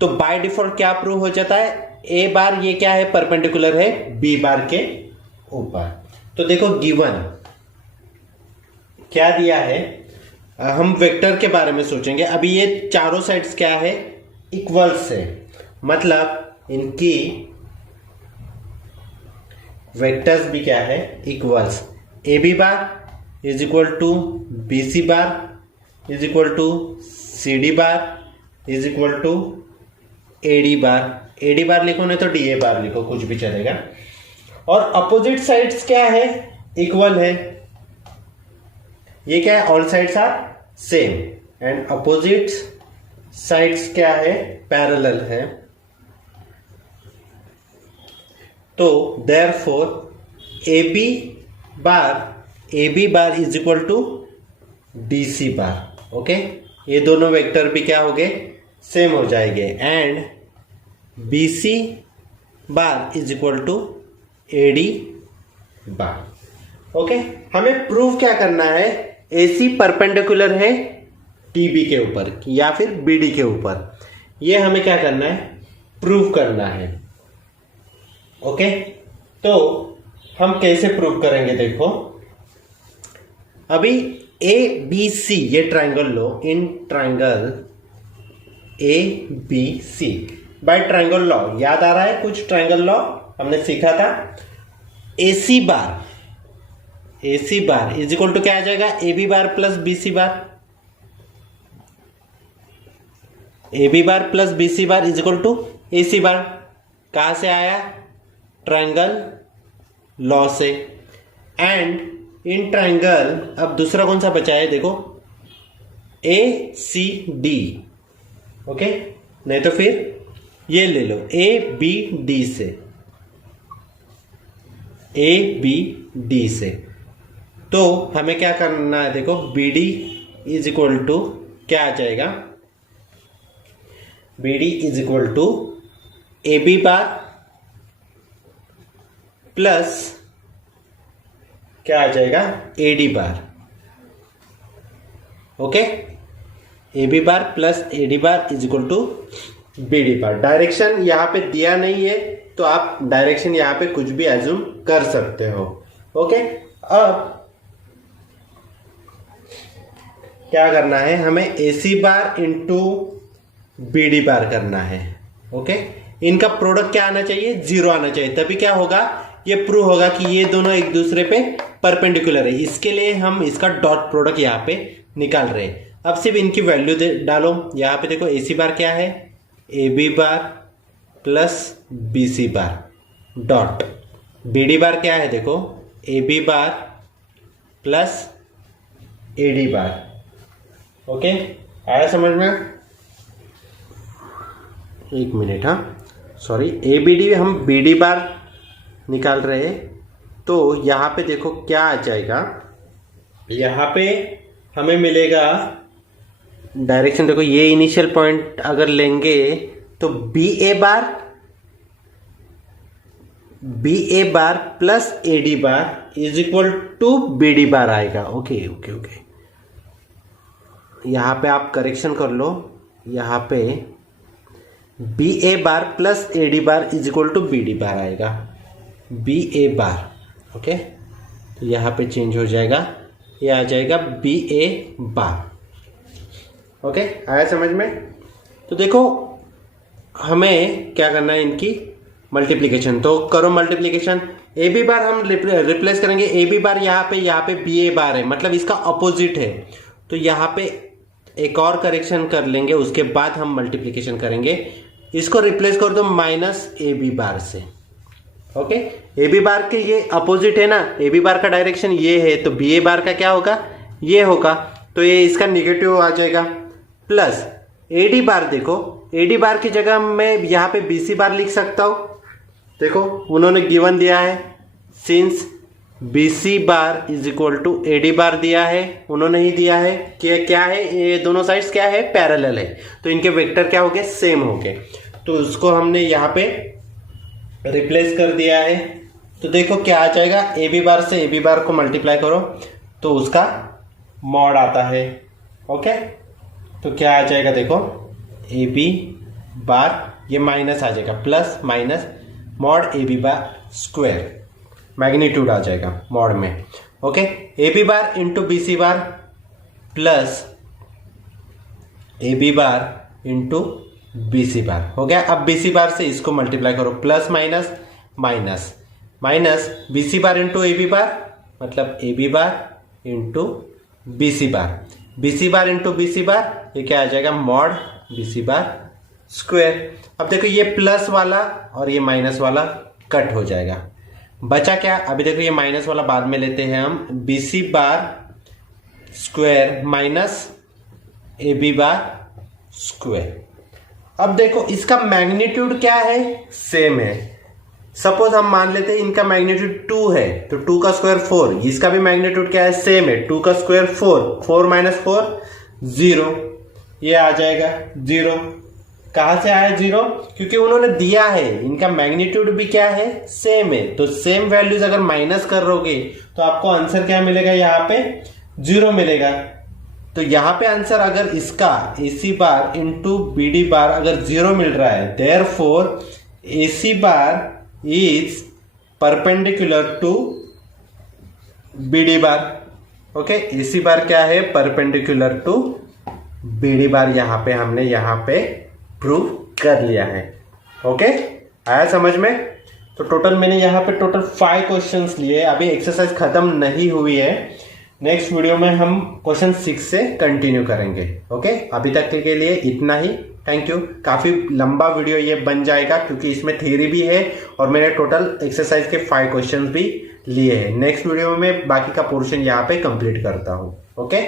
तो बाय डिफॉल्ट क्या प्रूव हो जाता है, ए बार ये क्या है, परपेंडिकुलर है बी बार के ऊपर. तो देखो गिवन क्या दिया है, हम वेक्टर के बारे में सोचेंगे. अभी ये चारों साइड्स क्या है, इक्वल्स है, मतलब इनकी वेक्टर्स भी क्या है, equals. A B bar is equal to B C bar is equal to C D bar is equal to A D bar. A D bar लिखो नहीं तो डी ए बार लिखो, कुछ भी चलेगा. और अपोजिट साइड्स क्या है, इक्वल है. ये क्या है, all sides are same, and opposite sides क्या है, पैरेलल है. तो therefore A B bar is equal to D C bar. Okay, ये दोनों वेक्टर भी क्या हो गए, सेम हो जाएंगे. And B C bar is equal to A D bar. Okay, हमें प्रूव क्या करना है, ए सी परपेंडिकुलर है टी बी के ऊपर या फिर बी डी के ऊपर. ये हमें क्या करना है, प्रूव करना है. ओके, तो हम कैसे प्रूव करेंगे, देखो अभी ए बी सी ये ट्राइंगल लो. In triangle A B C by triangle law, याद आ रहा है कुछ, ट्राइंगल लॉ हमने सीखा था. A C bar is equal to क्या आ जाएगा, A B bar plus B C bar. A B bar plus B C bar is equal to A C bar. कहां से आया, ट्राइंगल लॉ से. एंड इन ट्राइंगल अब दूसरा कौन सा बचा है, देखो ए सी डी. ओके, नहीं तो फिर ये ले लो ए बी डी से, ए बी डी से. तो हमें क्या करना है, देखो B D is equal to क्या आ जाएगा, B D is equal to A B bar plus क्या आ जाएगा, A D bar. Okay, A B bar plus A D bar is equal to B D bar. Direction यहां पे दिया नहीं है तो आप डायरेक्शन यहां पे कुछ भी एज्यूम कर सकते हो. ओके, अब क्या करना है, हमें ए C bar into B D बार करना है. ओके, इनका प्रोडक्ट क्या आना चाहिए, 0 आना चाहिए. तभी क्या होगा, ये प्रूव होगा कि ये दोनों एक दूसरे पे परपेंडिकुलर है. इसके लिए हम इसका डॉट प्रोडक्ट यहाँ पे निकाल रहे हैं. अब सिर्फ इनकी वैल्यू डालो. यहाँ पे देखो ए सी बार क्या है, A B bar plus B C bar dot. B D bar क्या है, देखो A B bar plus A D bar. Okay, आया समझ में, एक मिनट. हाँ सॉरी, ए बी डी हम बी डी बार निकाल रहे हैं. तो यहाँ पे देखो क्या आ जाएगा, यहाँ पे हमें मिलेगा डायरेक्शन. देखो ये इनिशियल पॉइंट अगर लेंगे तो B A bar plus A D bar is equal to B D bar आएगा. ओके ओके ओके, यहाँ पे आप करेक्शन कर लो. यहाँ पे B A bar plus A D bar is equal to B D bar आएगा, बी ए बार। ओके, तो यहाँ पे चेंज हो जाएगा, ये आ जाएगा बी ए बार। ओके, आया समझ में? तो देखो हमें क्या करना है, इनकी मल्टीप्लिकेशन। तो करो मल्टीप्लिकेशन। ए बी बार हम रिप्लेस करेंगे, ए बी बार यहाँ पे बी ए बार है, मतलब इसका अपोजिट है। तो यहाँ पे एक और करेक्शन कर लेंगे, उसके बाद हम मल्टीप्लिकेशन करेंगे। इसको रिप्लेस कर दो माइनस ए बी बार से। ओके, ए बी बार के ये अपोजिट है ना, ए बी बार का डायरेक्शन ये है, तो बी ए बार का क्या होगा, ये होगा, तो ये इसका निगेटिव आ जाएगा। प्लस ए डी बार, देखो ए डी बार की जगह मैं यहाँ पे बी सी बार लिख सकता हूँ। देखो उन्होंने गिवन दिया है, since B C bar is equal to A D bar दिया है, उन्होंने ही दिया है कि क्या है, ये दोनों साइड्स क्या है, पैरेलल है, तो इनके वेक्टर क्या हो गए, सेम हो गए। तो उसको हमने यहाँ पे रिप्लेस कर दिया है। तो देखो क्या आ जाएगा, ए बी बार से ए बी बार को मल्टीप्लाई करो तो उसका मॉड आता है। ओके, तो क्या आ जाएगा, देखो ए बी बार, ये माइनस आ जाएगा, plus minus mod A B bar square, magnitude आ जाएगा मॉड में। Okay, A B bar into B C bar plus A B bar into B C bar हो गया। अब बी सी बार से इसको मल्टीप्लाई करो, plus minus minus minus B C bar into A B bar, मतलब A B bar into B C bar, B C bar into B C bar, ये क्या आ जाएगा, mod B C bar square. अब देखो ये plus वाला और ये माइनस वाला कट हो जाएगा, बचा क्या, अभी देखो ये माइनस वाला बाद में लेते हैं हम, B C bar square minus A B bar square. अब देखो इसका मैग्नीट्यूड क्या है, सेम है। सपोज हम मान लेते हैं इनका मैग्नीट्यूड 2 है, तो 2 का स्क्वायर 4, इसका भी मैग्नीट्यूड क्या है, सेम है, 2 का स्क्वायर 4, 4 माइनस 4 0, ये आ जाएगा 0। कहां से आया 0, क्योंकि उन्होंने दिया है, इनका मैग्नीट्यूड भी क्या है, सेम है। तो सेम वैल्यूज अगर माइनस कर रोगे तो आपको आंसर क्या मिलेगा, यहाँ पे 0 मिलेगा। तो यहाँ पे आंसर अगर इसका A C bar into B D bar अगर 0 मिल रहा है, therefore A C bar is perpendicular to B D bar. Okay, A C bar क्या है, perpendicular to B D bar, यहाँ पे हमने यहाँ पे प्रूव कर लिया है। ओके, आया समझ में? तो टोटल मैंने यहाँ पे टोटल 5 क्वेश्चंस लिए, अभी एक्सरसाइज खत्म नहीं हुई है। नेक्स्ट वीडियो में हम क्वेश्चन 6 से कंटिन्यू करेंगे। ओके, अभी तक के लिए इतना ही, थैंक यू। काफी लंबा वीडियो ये बन जाएगा क्योंकि इसमें थ्योरी भी है और मैंने टोटल एक्सरसाइज के 5 क्वेश्चंस भी लिए हैं। नेक्स्ट वीडियो में बाकी का पोर्शन यहाँ पे कंप्लीट करता हूँ। ओके।